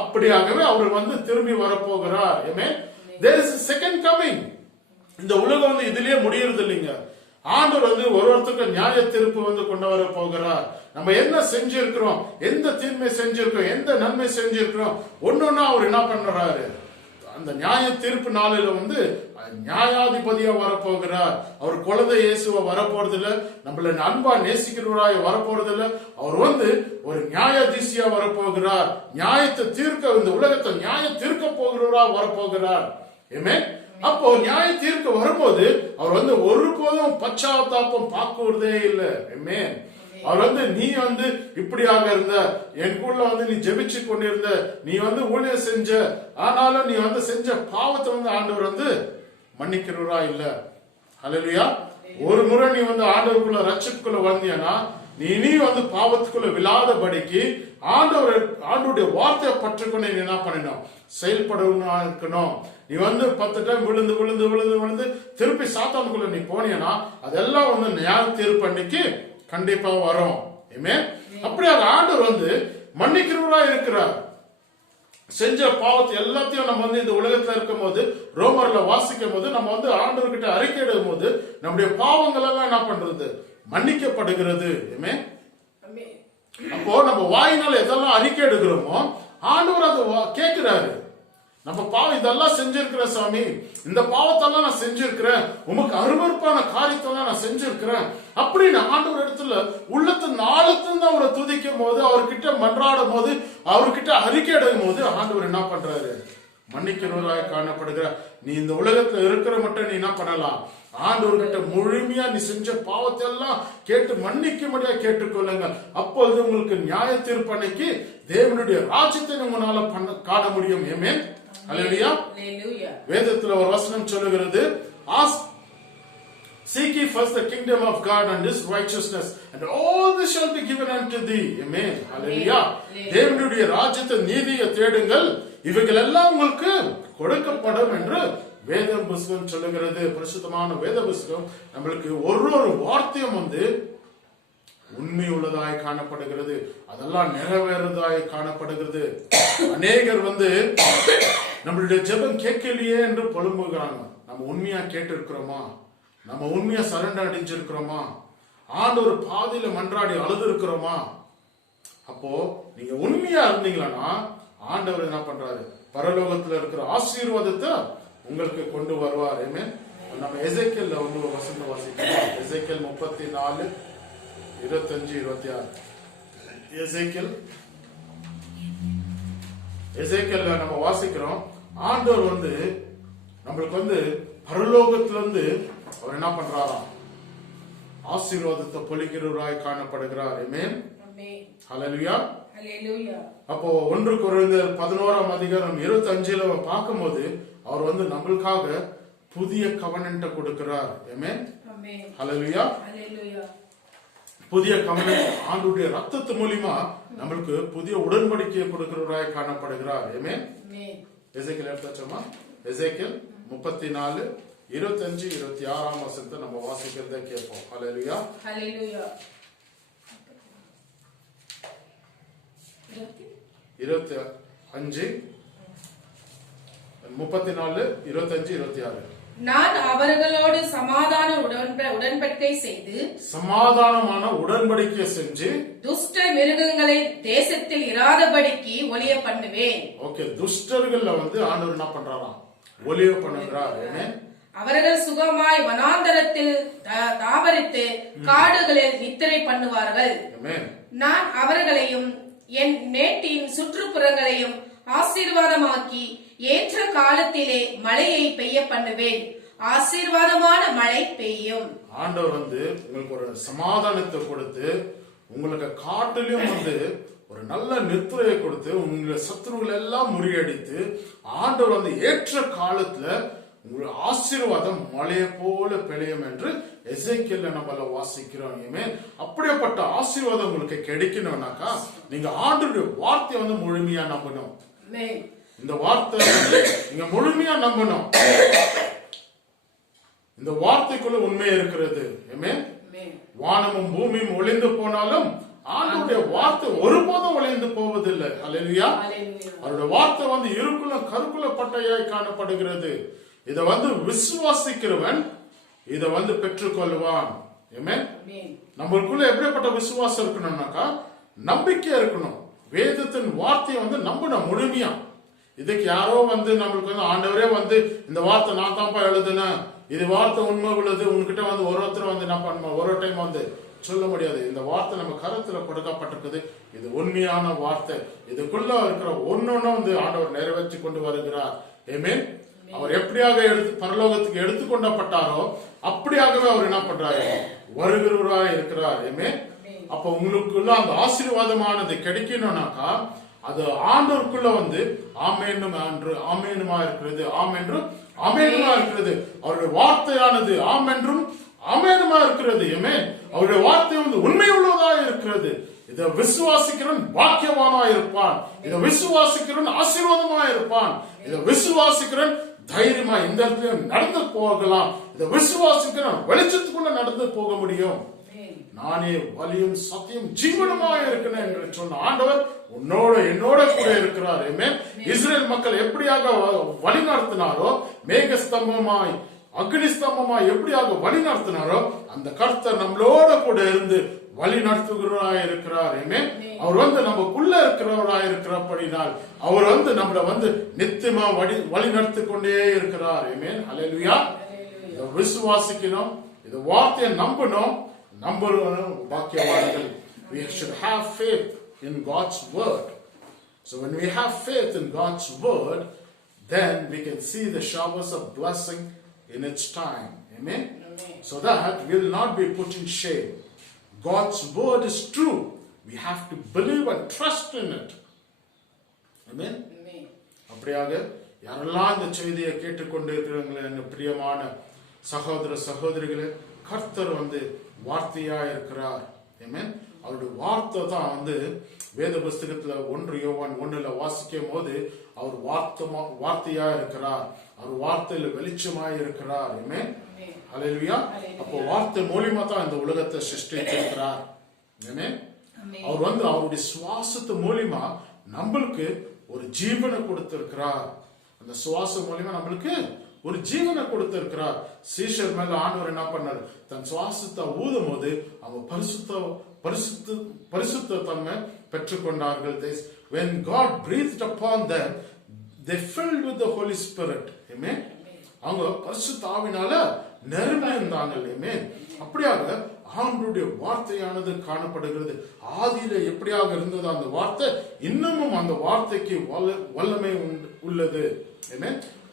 அப்படியாகவே அவர் திரும்பி வரப்போகிறார். There is a second coming. இந்த உலகம் இதுலயே முடியறது இல்லைங்க. ஆண்டவர் ஒருத்தருக்கு நியாய தீர்ப்பு கொண்டு வர போகிறார். நம்ம என்ன செஞ்சிருக்கிறோம், எந்த தீன்மை செஞ்சிருக்கிறோம், எந்த நன்மை செஞ்சிருக்கிறோம், ஒன்னொன்னா அவர் என்ன பண்றாரு? அந்த நியாய தீர்ப்பு நாளில நியாயாதிபதியா வரப்போகிறார். அவர் குழந்தை இயேசுவ வரப்போறது இல்ல, நம்மள அன்பா நேசிக்கிறவராய் வரப்போறது இல்ல. அவர் ஒரு நியாயாதீசியா வரப்போகிறார். நியாயத்தை தீர்க்க, இந்த உலகத்தை நியாய தீர்க்க போகிறவரா வரப்போகிறார். அப்போ நியாய தீர்க்க வரும்போது அவர் ஒருபோதும் பச்சாத்தாபம் பார்க்கிறதே இல்லை. அவர் நீ இப்படியாக இருந்த, எனக்குள்ள நீ ஜெபிச்சு கொண்டிருந்த, நீ ஊழியம் செஞ்ச, ஆனாலும் நீ செஞ்ச பாவத்தை ஆண்டவர் மன்னிக்கிறவரா இல்ல. ஹல்லேலூயா. ஒரு முறை நீ ஆண்டவருக்குள்ள ரட்சிப்புக்குள்ள வந்தியனா நீ இனி பாவத்துக்குள்ள விழாதபடிக்கு ஆண்டவருடைய வார்த்தையை பற்றுக்கொண்டு நீ என்ன பண்ணணும்? செயல்படணும் இருக்கணும். நீ 10 டைம் விழுந்து விழுந்து விழுந்து விழுந்து திருப்பி சாத்தானுக்குள்ள நீ போனீங்கன்னா அதெல்லாம் நியாய தீர்ப்பு அன்னைக்கு கண்டிப்பா வரும். அப்படியாக ஆண்டவர் மன்னிக்கிறவரா இருக்கிறார். செஞ்ச பாவத்தை எல்லாத்தையும் நம்ம இந்த உலகத்துல இருக்கும் போது ரோமர்ல வாசிக்கும் போது நம்ம ஆண்டவர்கிட்ட அறிக்கையிடும் போது நம்முடைய பாவங்கள் எல்லாம் என்ன பண்றது? மன்னிக்கப்படுகிறது. அப்போ நம்ம வாயினால எதெல்லாம் அறிக்கை எடுக்கிறோமோ ஆண்டவர் அதை கேட்கிறாரு. நம்ம பாவம் இதெல்லாம் செஞ்சிருக்கிற சாமி, இந்த பாவத்தெல்லாம் நான் செஞ்சிருக்கிறேன், உமக்கு அருவருப்பான காரியத்தெல்லாம் நான் செஞ்சிருக்கிறேன் அப்படின்னு ஆண்டவர் இடத்துல உள்ளத்து நாளத்திலிருந்து அவரை துதிக்கும் போது, அவர்கிட்ட மன்றாடும் போது, அவர்கிட்ட அறிக்கை எடுக்கும் போது ஆண்டவர் என்ன பண்றாரு? மன்னிக்கிறவராய் காணப்படுகிற. நீ இந்த உலகத்துல இருக்கிற மட்டும் நீ என்ன பண்ணலாம்? ஆண்டவர்கிட்ட முழுமையா நீ செஞ்ச பாவத்தை எல்லாம் கேட்டு மன்னிக்கும்படியா கேட்டுக்கொள்ளுங்க. அப்பொழுது உங்களுக்கு நியாய தீர்ப்பு அன்னைக்கு தேவனுடைய ராஜ்யத்தை உங்களால காண முடியும். ஹல்லேலூயா. வேதத்துல ஒரு வசனம் சொல்லுகிறது, seek ye first the kingdom of God and his righteousness and all this shall be given unto thee. Amen. Hallelujah. தேவனுடைய ராஜ்யத்தை நீதியை தேடுங்கள், இவைகள் எல்லாம் உங்களுக்கு கொடுக்கப்படும் என்று வேத புஸ்தகம் சொல்லுகிறது. பரிசுத்தமான வேத புஸ்தகம் நம்மளுக்கு ஒரு வார்த்தையும் உண்மை உள்ளதாய் காணப்படுகிறது. அதெல்லாம் நிறைவேறதாய் காணப்படுகிறது. அநேகர் நம்மளுடைய ஜெபம் கேட்கலையே என்று புலம்புகிறாங்க. நம்ம உண்மையா கேட்டு இருக்கிறோமா? நம்ம உண்மையா சரண்டர் அடைஞ்சிருக்கிறோமா? ஆண்டவர் பாதியில மன்றாடி அழுது இருக்கிறோமா? அப்போ நீங்க உண்மையா இருந்தீங்களா ஆண்டவர் என்ன பண்றாரு? பரலோகத்துல இருக்கிற ஆசீர்வாதத்தை உங்களுக்கு கொண்டு வருவார். நம்ம எசேக்கியேல்ல ஒரு வசனம் வாசிக்கிறோம். எசேக்கியேல் 34:25-26. எசேக்கியேல்ல நம்ம வாசிக்கிறோம். ஆண்டவர் நம்மளுக்கு பரலோகத்துல அவர் என்ன பண்றாராம்? ஆசீர்வாதத்தை பொழிகிறவராய் காணப்படுகிறார். ஆமென். ஹல்லேலூயா. அப்போ 1 கொரிந்தியர் 11:25 பார்க்கும்போது அவர் நம்மளுக்காக புதிய கவனன்ட்ட கொடுக்கிறார். ஆமென். ஹல்லேலூயா. புதிய கவனன்ட் ஆண்டவருடைய ரத்தத்து மூலமா நம்மளுக்கு புதிய உடன்படிக்கையை கொடுக்கிறவராய் காணப்படுகிறார். ஆமென். எசேக்கியேல் எடுத்தாச்சோமா? எசேக்கியேல் 34:25-26 வசனத்தை நம்ம வாசிக்கிறத கேட்போம். ஹல்லேலூயா. ஹல்லேலூயா. 25 34, 25, 26. நான் அவர்களோடு சமாதான உடன்படிக்கை செய்து சமாதானமான உடன்படிக்கை செஞ்சு துஷ்ட மிருகங்களை தேசத்தில் இராதபடிக்கு ஒளிய பண்ணுவேன். ஓகே, துஷ்டர்கள்ல ஆண்டவர் என்ன பண்றாராம்? ஒளிய பண்ணுகிறார். அவர்கள் சுகமாய் வனாந்தரத்தில் தாவரித்து காடுகளில் நித்திரை பண்ணுவார்கள். நான் அவர்களையும் என் நேட்டின் சுற்றுப்புறங்களையும் ஆசீர்வாதமாக்கி ஏற்ற காலத்திலே மழையை பெய்ய பண்ணுவேன். ஆசீர்வாதமான மழை பெய்யும். ஆண்டவர் உங்களுக்கு ஒரு சமாதானத்தை கொடுத்து, உங்களுக்கு காட்டிலும் ஒரு நல்ல நித்திரையை கொடுத்து, உங்க சத்துருகள் எல்லாம் முறியடித்து, ஆண்டவர் ஏற்ற காலத்துல உங்களுக்கு ஆசீர்வாதம் மழையை போல பெய்யும் என்று எசேக்கியேல்ல நம்மள வாசிக்கிறோம். அப்படிப்பட்ட ஆசீர்வாதம் உங்களுக்கு கிடைக்கணும்னாக்கா நீங்க ஆண்டவருடைய வார்த்தையை முழுமையா நம்பணும். இந்த வார்த்தை நீங்க முழுமையா நம்பணும். இந்த வார்த்தைக்குள்ள உண்மை இருக்கிறது. வானமும் பூமியும் ஒளிந்து போனாலும் ஆண்டவருடைய வார்த்தை ஒருபோதும் ஒளிந்து போவதில்லை. அல்லேலூயா. அவருடைய வார்த்தை இருக்குள்ள கருக்குள்ள பட்டையாய் காணப்படுகிறது. இத விசுவாசிக்கிறவன் இத பெற்றுக்கொள்வான். நம்மளுக்குள்ள எப்படிப்பட்ட விசுவாசம் இருக்கணும்னாக்கா நம்பிக்கை இருக்கணும். வேதத்தின் வார்த்தையை நம்பணும் முழுமையா. இதுக்கு யாரோ நம்மளுக்கு ஆண்டவரே இந்த வார்த்தை நான் தான்ப்பா எழுதுனேன், இது வார்த்தை உண்மை உள்ளது, உன்கிட்ட ஒருத்தர் என்ன பண்ணுவோம் ஒரு டைம் சொல்ல முடியாது. இந்த வார்த்தை நம்ம கருத்துல கொடுக்கப்பட்டிருக்குது. இது உண்மையான வார்த்தை. இதுக்குள்ள இருக்கிற ஒன்னொன்னு ஆண்டவர் நிறைவேற்றி கொண்டு வருகிறார். ஆமென். அவர் எப்படியாக பரலோகத்துக்கு எடுத்துக்கொண்டப்பட்டாரோ அப்படியாகவே அவர் என்ன பண்றாரு? வருகிறவராய் இருக்கிறார். ஆமென். அப்ப உங்களுக்குள்ள அந்த ஆசீர்வாதமானது கிடைக்கணும்னாக்கா அது ஆண்டவருக்குள்ள ஆமென்னும் ஆமெனுமா இருக்கிறது, ஆமென்றும் ஆமெனுமா இருக்கிறது. அவருடைய வார்த்தையானது ஆமென்றும் ஆமெனுமா இருக்கிறது. ஆமென். அவருடைய வார்த்தை உண்மை உள்ளதா இருக்கிறது. இதை விசுவாசிக்கிறவன் பாக்கியவானா இருப்பான். இதை விசுவாசிக்கிறவன் ஆசீர்வாதமா இருப்பான். இதை விசுவாசிக்கிறவன் தைரியமா இந்த இடத்துல நடந்து போகலாம். இதை விசுவாசிக்கிறவன் வெளிச்சத்துக்குள்ள நடந்து போக முடியும். நானே வலியும் சத்தியம் ஜீவனமா இருக்கிறேன் என்று சொன்ன ஆண்டவர் என்னோட கூட இருக்கிறார். இஸ்ரேல் மக்கள் எப்படியாக வழி நடத்தினாரோ, மேக ஸ்தம்பமாய் அக்னி ஸ்தம்பமாய் எப்படியாக வழி நடத்தினாரோ அந்த கர்த்தர் நம்மளோட கூட இருந்து வழி நடத்துகிறவராய் இருக்கிறார். அவர் நமக்குள்ள இருக்கிறவராய் இருக்கிறபடினால் அவர் நம்மள நித்தியமா வழி நடத்தி கொண்டே இருக்கிறார். அல்லேலூயா. இதை விசுவாசிக்கணும், இந்த வார்த்தையை நம்பணும். We should have faith in God's word. So when we have faith in God's word, then we can see the showers of blessing in its time. Amen. So that we will not be put in shame. God's word is true. We have to believe and trust in it. Amen. அப்படியாக யாரெல்லாம் இந்த செய்தியை கேட்டுக்கொண்டு இருக்கிறவங்களே, பிரியமான சகோதர சகோதரிகளே, கர்த்தர் வார்த்தையா இருக்கிறார். அவருடைய வார்த்தை தான் வேத புஸ்தகத்துல 1 யோவான் 1 வாசிக்கும் போது அவர் வார்த்தையா இருக்கிறார். அவர் வார்த்தையில வெளிச்சமா இருக்கிறார். அல்லேலூயா. அப்போ வார்த்தை மூலியமா தான் இந்த உலகத்தை சிருஷ்டிச்சிருக்கிறார். அவர் அவருடைய சுவாசத்து மூலியமா நம்மளுக்கு ஒரு ஜீவனை கொடுத்திருக்கிறார். அந்த சுவாசம் மூலியமா நம்மளுக்கு ஒரு ஜீவனை கொடுத்திருக்கிறார். சீஷர் மேல ஆண்டவர் என்ன பண்ணார்? தன் சுவாசத்தை ஊதும் போது அவங்க பரிசுத்த தன்மை பெற்றுக்கொண்டார்கள். When God breathed upon them, they filled with the Holy Spirit. Amen. அவங்க பரிசுத்த ஆவினால நிரம்பி இருந்தாங்க. அப்படியாக ஆண்டவருடைய வார்த்தையானது காணப்படுகிறது. ஆதியில எப்படியாக இருந்தது அந்த வார்த்தை, இன்னமும் அந்த வார்த்தைக்கு வல்லமை உள்ளது.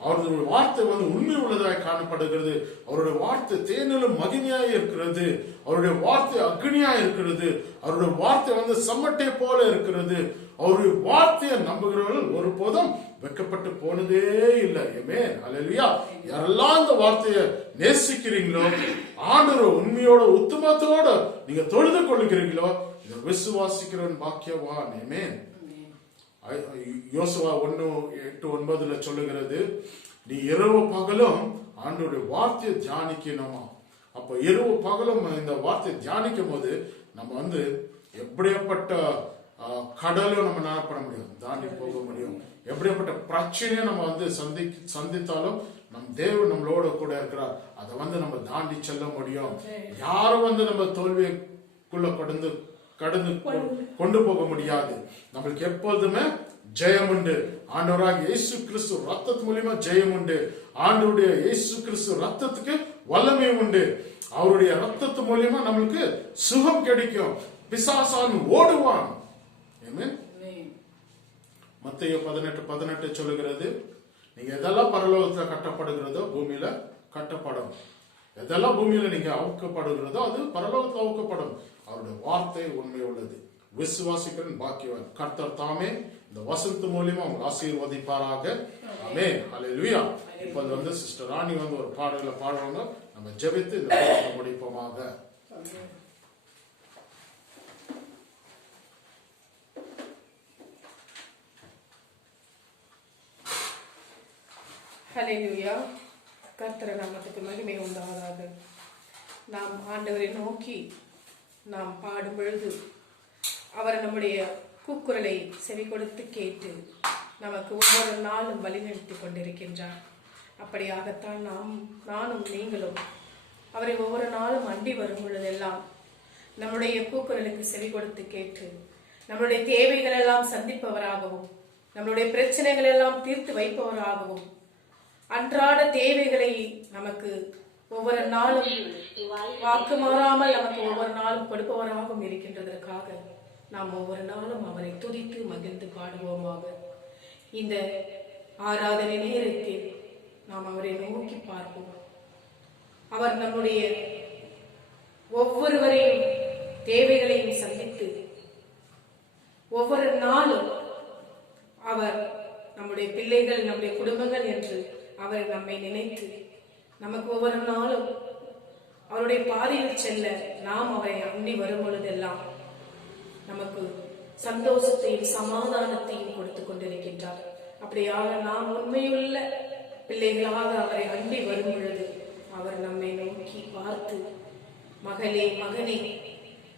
அவருடைய வார்த்தை உண்மை உள்ளதாய் காணப்படுகிறது. அவருடைய வார்த்தை தேனிலும் மகிமையாய் இருக்கிறது. அவருடைய வார்த்தை அக்னியாய் இருக்கிறது. அவருடைய வார்த்தை சம்மட்டை போல இருக்கிறது. அவருடைய வார்த்தையை நம்புகிறவர்கள் ஒருபோதும் வெட்கப்பட்டு போனதே இல்லை. அல்லேலூயா. யாரெல்லாம் இந்த வார்த்தையை நேசிக்கிறீங்களோ, ஆண்டவர் உண்மையோட உத்தமத்தோட நீங்க தொழுது கொள்ளுகிறீங்களோ, இதை விசுவாசிக்கிறவன் பாக்கியவான். ஆமென். யோசுவா 1:8-9 சொல்லுகிறது, நீ இரவு பகலும் ஆண்டவருடைய வார்த்தையை தியானிக்கணுமா. அப்ப இரவு பகலும் இந்த வார்த்தையை தியானிக்கும் போது நம்ம எப்படியாப்பட்ட கடலும் நம்ம என்ன பண்ண முடியும், தாண்டி போக முடியும். எப்படிப்பட்ட பிரச்சனையை நம்ம சந்தித்தாலும் நம் தேவன் நம்மளோட கூட இருக்கிறார். அதை நம்ம தாண்டி செல்ல முடியும். யாரும் நம்ம தோல்விக்குள்ள கடந்து கொண்டு போக முடியாது. நம்மளுக்கு எப்பொழுதுமே ஜெயம் உண்டு. ஆண்டவராக இயேசு கிறிஸ்து ரத்தத்து மூலியமா ஜெயம் உண்டு. ஆண்டவருடைய இயேசு கிறிஸ்து ரத்தத்துக்கு வல்லமை உண்டு. அவருடைய ரத்தத்து மூலியமா நம்மளுக்கு சுகம் கிடைக்கும். பிசாசான் ஓடுவான். மத்தேயு 18:18 சொல்லுகிறது, நீங்க எதெல்லாம் பரலோகத்துல கட்டப்படுகிறதோ பூமியில கட்டப்படும். எதெல்லாம் பூமியில நீங்க அவுக்கப்படுகிறதோ அது பரலோகத்துல அவுக்கப்படும். அவருடைய வார்த்தை உண்மை உள்ளது. விசுவாசிக்கிறன் பாக்கியவன். கர்த்தர் தாமே இந்த வசனத்து மூலியமா அவங்க ஆசீர்வதிப்பாராக. ஆமென். ஹல்லேலூயா. இப்ப சிஸ்டர் ராணி ஒரு பாடல பாடுவாங்க. நம்ம ஜெபித்து இந்த பாடலை முடிப்போமாக. ஹல்லேலூயா. கர்த்தர் நாமத்துக்கு மகிமை உண்டாவதாக. நாம் ஆண்டவரை நோக்கி நாம் பாடும் பொழுது அவர் நம்முடைய கூக்குரலை செவி கொடுத்து கேட்டு நமக்கு ஒவ்வொரு நாளும் வழிநடத்தி கொண்டிருக்கின்றார். அப்படியாகத்தான் நானும் நீங்களும் அவரை ஒவ்வொரு நாளும் அண்டி வரும் பொழுதெல்லாம் நம்முடைய கூக்குரலுக்கு செவி கொடுத்து கேட்டு நம்முடைய தேவைகள் எல்லாம் சந்திப்பவராகவும் நம்முடைய பிரச்சனைகள் எல்லாம் தீர்த்து வைப்பவராகவும் அன்றாட தேவைகளை நமக்கு ஒவ்வொரு நாளும் வாக்கு மாறாமல் நமக்கு ஒவ்வொரு நாளும் கொடுப்பவராகவும் இருக்கின்றதற்காக நாம் ஒவ்வொரு நாளும் அவரை துதித்து மகிழ்ந்து பாடுவோமாக. இந்த ஆராதனை நேரத்தில் நாம் அவரை நோக்கி பார்ப்போம். அவர் நம்முடைய ஒவ்வொருவரையும் தேவைகளையும் சந்தித்து ஒவ்வொரு நாளும் அவர் நம்முடைய பிள்ளைகள் நம்முடைய குடும்பங்கள் என்று அவர் நம்மை நினைத்து நமக்கு ஒவ்வொரு நாளும் அவருடைய பாதையில் செல்ல நாம் அவரை அண்டி வரும் பொழுதெல்லாம் நமக்கு சந்தோஷத்தையும் சமாதானத்தையும் கொடுத்து கொண்டிருக்கின்றார். அப்படியாக நாம் உண்மையுள்ள பிள்ளைகளாக அவரை அண்டி வரும் பொழுது அவர் நம்மை நோக்கி பார்த்து, மகளே மகனே,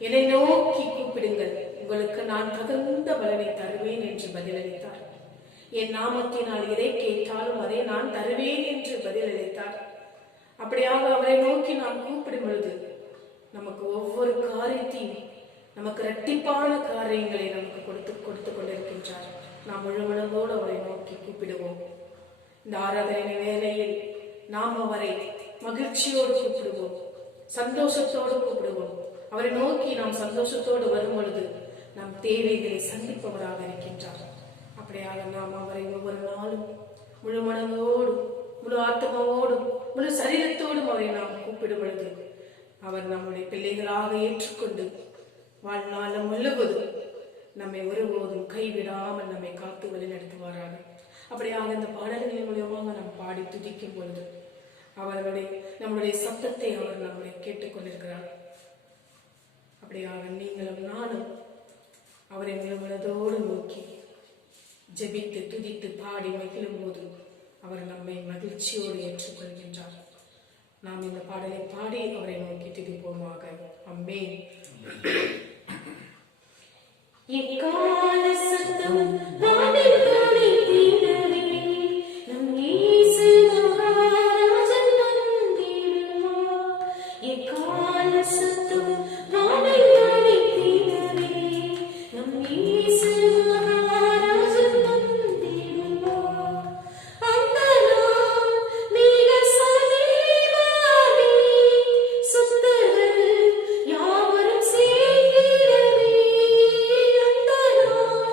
என்னை நோக்கி கூப்பிடுங்கள், உங்களுக்கு நான் தகுந்த பலனை தருவேன் என்று பதிலளித்தார். என் நாமத்தினால் எதை கேட்டாலும் அதை நான் தருவேன் என்று பதிலளித்தார். அப்படியாக அவரை நோக்கி நாம் கூப்பிடும் பொழுது நமக்கு ஒவ்வொரு காரியத்தையும் நமக்கு இரட்டிப்பான காரியங்களை நமக்கு கொடுத்து கொண்டிருக்கின்றார். நாம் முழுமனதோடு அவரை நோக்கி கூப்பிடுவோம். இந்த ஆராதனை வேளையில் நாம் அவரை மகிழ்ச்சியோடு கூப்பிடுவோம், சந்தோஷத்தோடு கூப்பிடுவோம். அவரை நோக்கி நாம் சந்தோஷத்தோடு வரும் பொழுது நம் தேவைகளை சந்திப்பவராக இருக்கின்றார். அப்படியாக நாம் அவரை ஒவ்வொரு நாளும் முழு மனதோடு முழு ஆத்மாவோடு முழு சரீரத்தோடும் அவரை நாம் கூப்பிடும் பொழுது அவர் நம்முடைய பிள்ளைகளாக ஏற்றுக்கொண்டு வாழ்நாளும் முழுவதும் நம்மை ஒருபோதும் கைவிடாமல் நம்மை காத்து வழிநடத்துவாராக. அப்படியாக இந்த பாடல்களின் மூலமாக நாம் பாடி துதிக்கும் பொழுது நம்முடைய சத்தத்தை அவர் நம்மை கேட்டுக்கொண்டிருக்கிறார். அப்படியாக நீங்களும் நானும் அவரை முழுமனதோடு நோக்கி ஜெபித்து துதித்து பாடி மகிழும் போது அவர் நம்மை மகிழ்ச்சியோடு ஏற்றுக்கொள்கின்றார். நாம் இந்த பாடலை பாடி அவரை நோக்கி துதிப்போமாக. ஆமென். எக்கால சத்தம் வானில் துணித்திடவே நம் இயேசு மகாராஜன் வந்திடுவார். எக்கால சத்தம் வானில் துணித்திடவே நம் இயேசு மகாராஜன் வந்திடுவார். அந்த நாள் மிக சமீபமே, சுத்தர்கள் யாவரும் சேர்ந்திடவே. அந்த நாள்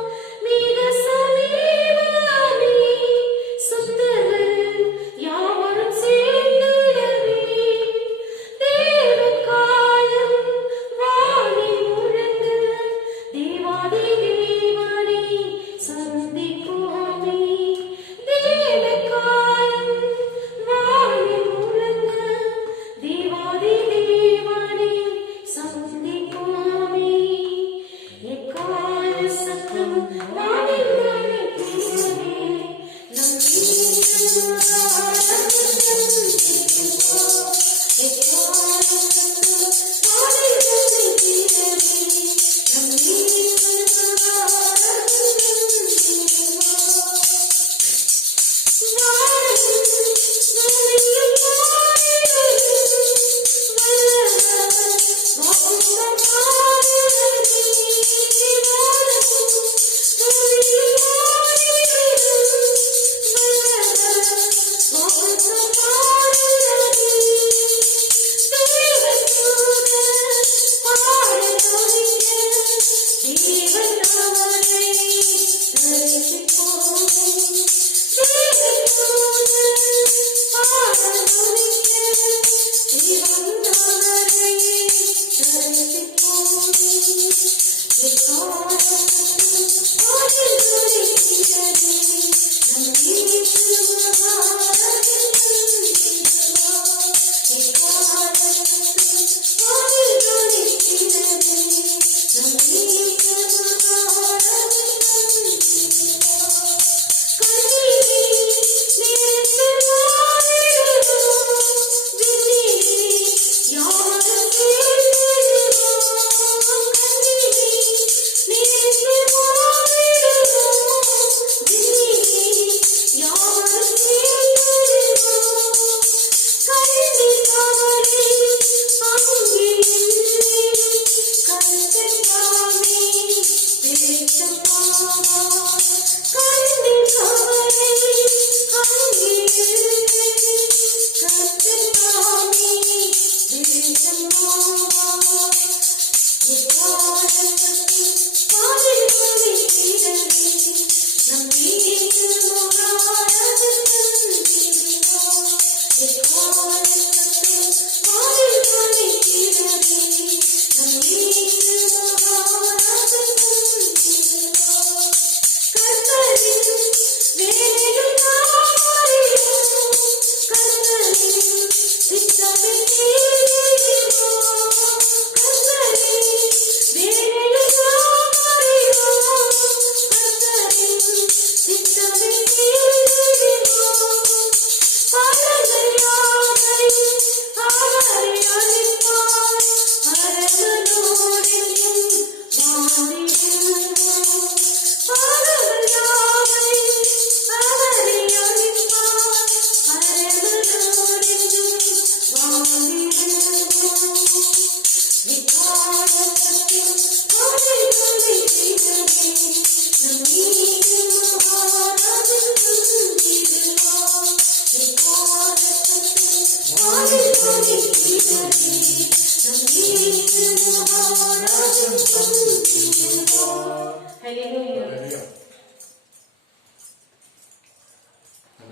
Hallelujah.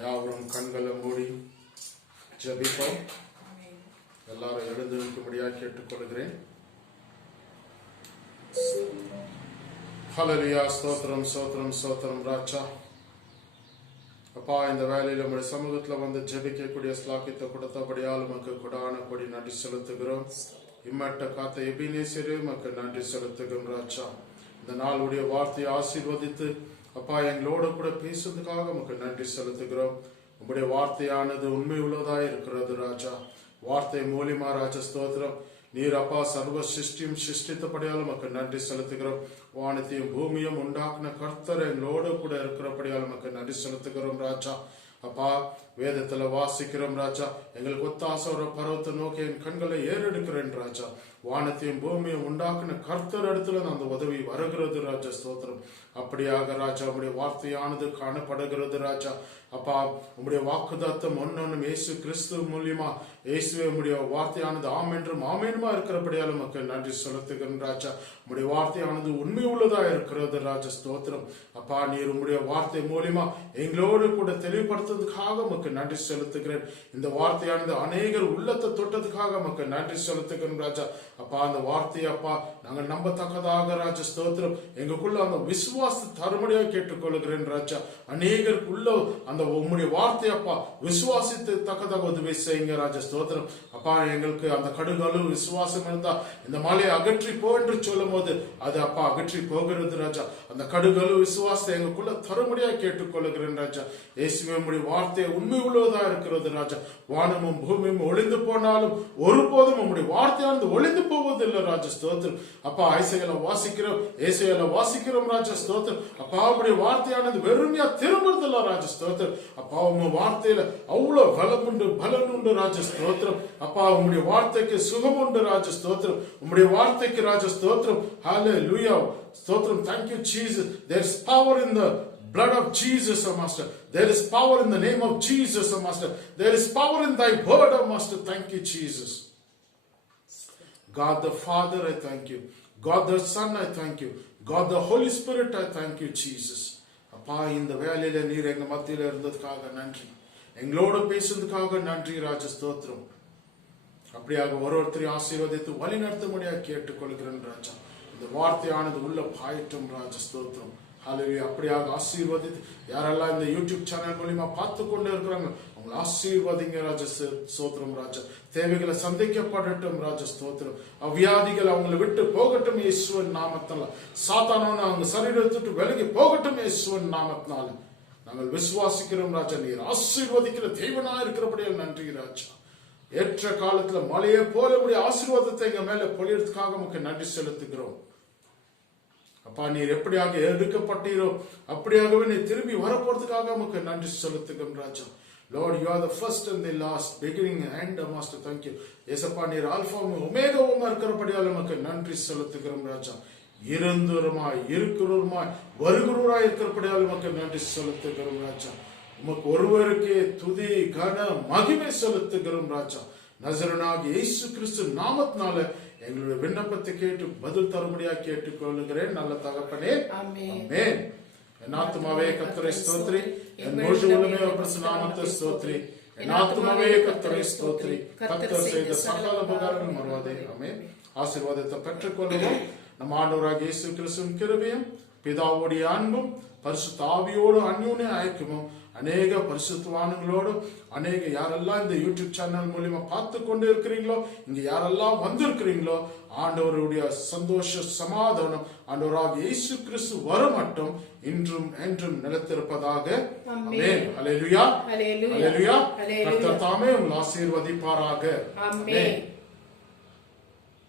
யாவரும் கண்களை மூடி ஜெபிப்போம். எல்லாரும் எழுந்து நிற்கும்படியாக கேட்டுக்கொள்கிறேன். ஹல்லேலூயா. ஸ்தோத்திரம் ஸ்தோத்திரம் ஸ்தோத்திரம் ராஜா. அப்பா, இந்த வேலையில நம்முடைய சமூகத்துல வந்து ஜெபிக்கக்கூடிய ஸ்லாக்கியத்தை கொடுத்தபடியால் உமக்கு கொடான கொடி நன்றி செலுத்துகிறோம். இம்மட்ட காத்த எபினேசரே உமக்கு நன்றி செலுத்துகிறோம் ராஜா. இந்த நாளுடைய வார்த்தையை ஆசீர்வதித்து அப்பா எங்களோட கூட பேசுறதுக்காக உமக்கு நன்றி செலுத்துகிறோம். உங்களுடைய வார்த்தையானது உண்மை உள்ளதா இருக்கிறது ராஜா. வார்த்தை மூலியமா ராஜா ஸ்தோத்திரம். நீர் அப்பா சர்வ சிருஷ்டியும் சிருஷ்டித்தபடியால் உமக்கு நன்றி செலுத்துகிறோம். வானத்தையும் பூமியும் உண்டாக்குன கர்த்தர் எங்களோடு கூட இருக்கிறபடியால் உமக்கு நன்றி செலுத்துகிறோம் ராஜா. அப்பா, வேதத்துல வாசிக்கிறோம் ராஜா. எங்களுக்கு ஒத்தாசை ஒரு பருவத்தை நோக்கி என் கண்களை ஏறெடுக்கிறேன் ராஜா. வானத்தையும் பூமியும் உண்டாக்குன கர்த்தர் இடத்துல அந்த உதவி வருகிறது ராஜா ஸ்தோத்திரம். அப்படியாக ராஜா உங்களுடைய வார்த்தையானது காணப்படுகிறது ராஜா. அப்பா, உங்களுடைய வாக்குதத்தம் ஒன்னொன்னும் இயேசு கிறிஸ்து மூலியமா இயேசுவே உங்களுடைய வார்த்தையானது ஆம் என்றும் ஆமேனுமா இருக்கிறபடியால் உமக்கு நன்றி செலுத்துகிறேன் ராஜா. உங்களுடைய வார்த்தையானது உண்மை உள்ளதா இருக்கிறது ராஜா ஸ்தோத்திரம். அப்பா, நீர் உங்களுடைய வார்த்தை மூலியமா எங்களோடு கூட தெளிவுபடுத்துறதுக்காக உமக்கு நன்றி செலுத்துகிறேன். இந்த வார்த்தையானது அநேகர் உள்ளத்தை தொட்டதுக்காக உமக்கு நன்றி செலுத்துகிறேன் ராஜா. அப்பா, அந்த வார்த்தையை அப்பா நாங்கள் நம்பத்தக்கதாக ராஜா ஸ்தோத்திரம். எங்களுக்குள்ள அந்த விசுவாசத்தை தருமடியாக கேட்டுக்கொள்கிறேன் ராஜா. அநேகருக்குள்ள அந்த உம்முடைய வார்த்தை அப்பா விசுவாசித்து தக்கதாக உதவி செய்யுங்க ராஜா ஸ்தோத்திரம். அப்பா, எங்களுக்கு அந்த கடுகளவு விசுவாசம் இருந்தா இந்த மலையை அகற்றி போ என்று சொல்லும் போது அது அப்பா அகற்றி போகிறது ராஜா. அந்த கடுகளவு விசுவாசத்தை எங்களுக்குள்ள தருமடியாக கேட்டுக்கொள்கிறேன் ராஜா. இயேசுவே உம்முடைய வார்த்தை உண்மை உள்ளதா இருக்கிறது ராஜா. வானமும் பூமியும் ஒளிந்து போனாலும் ஒருபோதும் உம்முடைய வார்த்தையானது ஒளிந்து போவதில்லை ராஜா ஸ்தோத்திரம். அப்பா, ஐசையில வாசிக்கிறோம், ஏசையில வாசிக்கிறோம் ராஜா ஸ்தோத்திரம். அப்பா, உம்முடைய வார்த்தையானது வெறுமையா திரும்புறதில்ல ராஜா ஸ்தோத்திரம். அப்பா, உங்க வார்த்தையில அவ்வளவு பலம் உண்டு, பலன் உண்டு ராஜா ஸ்தோத்திரம். அப்பா, உம்முடைய வார்த்தைக்கு சுகம் உண்டு ராஜா ஸ்தோத்திரம். உம்முடைய வார்த்தைக்கு ராஜா ஸ்தோத்திரம். ஹல்லேலூயா ஸ்தோத்திரம். Thank you Jesus. There is power in the blood of Jesus, O Master. There is power in the name of Jesus, O Master. There is power in thy word, O Master. Thank you Jesus. God the Father, I thank you. God the Son, I thank you. God the Holy Spirit, I thank you Jesus. அப்பா, இந்த வேலையில நீர் எங்க மத்தியில இருந்ததுக்காக நன்றி. எங்களோட பேசுறதுக்காக நன்றி ராஜா ஸ்தோத்திரம். அப்படியாக ஒருத்தரையும் ஆசீர்வதித்து வழி நடத்தும்படியாக கேட்டுக்கொள்கிறேன் ராஜா. இந்த வார்த்தையானது உள்ள பாயட்டும் ராஜா ஸ்தோத்திரம். ஹல்லேலூயா. அப்படியாக ஆசீர்வதித்து யாரெல்லாம் இந்த யூடியூப் சேனல் மூலியமா பார்த்து கொண்டு இருக்கிறாங்க அவங்களை ஆசீர்வதிங்க ராஜா ஸ்தோத்திரம் ராஜா. தேவைகளை சந்திக்கப்படட்டும் ராஜா ஸ்தோத்திரம். அவ்வியாதிகள் அவங்களை விட்டு போகட்டும் இயேசுவின் நாமத்தினால. சாத்தானவன் அவங்க சரீரத்துட்டு விலகி போகட்டும் இயேசுவின் நாமத்தினால. நாங்கள் விசுவாசிக்கிறோம் ராஜா. நீர் ஆசீர்வதிக்கிற தேவனா இருக்கிறபடியால் நன்றி ராஜா. ஏற்ற காலத்துல மழையை போல உடைய ஆசீர்வாதத்தை எங்க மேல பொழியறதுக்காக நமக்கு நன்றி செலுத்துகிறோம். அப்பா, நீர் எப்படியாக எடுக்கப்பட்டீரோ அப்படியாகவே நீ திரும்பி வரப்போறதுக்காக நமக்கு நன்றி செலுத்துகிறோம் ராஜா. Lord, you are the first and the last, beginning and end, Master. Thank you. ஏசப்பா, நீர் ஆல்பாவும் ஒமேகாவுமா இருக்கிறபடியால் நமக்கு நன்றி செலுத்துகிறோம் ராஜா. இருந்தோருமாய் இருக்கிறோருமாய் வருகிறோராய் இருக்கிறபடியால் நமக்கு நன்றி செலுத்துகிறோம் ராஜா. உமக்கு ஒருவருக்கே துதி கன மகிமை செலுத்துகிறோம் ராஜா. நசரனாகிய இயேசு கிறிஸ்து நாமத்தினால எங்களுடைய விண்ணப்பத்தை கேட்டு பதில் தரும்படியாக கேட்டுக்கொள்கிறேன் நல்ல தகப்பனே. ஆமென். என் ஆத்துமாவே கர்த்தரை ஸ்தோத்திரி, என் முழு உள்ளமே அவருடைய நாமத்தை ஸ்தோத்திரி. என் ஆத்துமாவே கர்த்தரை ஸ்தோத்திரி, கர்த்தர் செய்த சகல உபகாரங்கள் மறவாதே. ஆமென். ஆசீர்வாதத்தை பெற்றுக்கொள்வோம். நம் ஆண்டவராகிய இயேசு கிறிஸ்துவின் கிருபையும் பிதாவுடைய அன்பும் பரிசுத்த ஆவியோடு அந்யோன்ய ஐக்கியமும் அநேக பரிசுத்தவான்களோடு அநேக யாரெல்லாம் இந்த யூடியூப் சேனல் மூலியமா பார்த்து கொண்டு இருக்கிறீங்களோ, இங்க யாரெல்லாம் வந்திருக்கிறீங்களோ, ஆண்டவருடைய சந்தோஷ சமாதானம் ஆண்டவராகிய இயேசு கிறிஸ்து வரும் மட்டும் இன்றும் என்றும் நிலைத்திருப்பதாக. ஆமென். ஹல்லேலூயா. ஹல்லேலூயா. கர்த்தர் தாமே உங்களை ஆசீர்வதிப்பாராக. ஆமென்.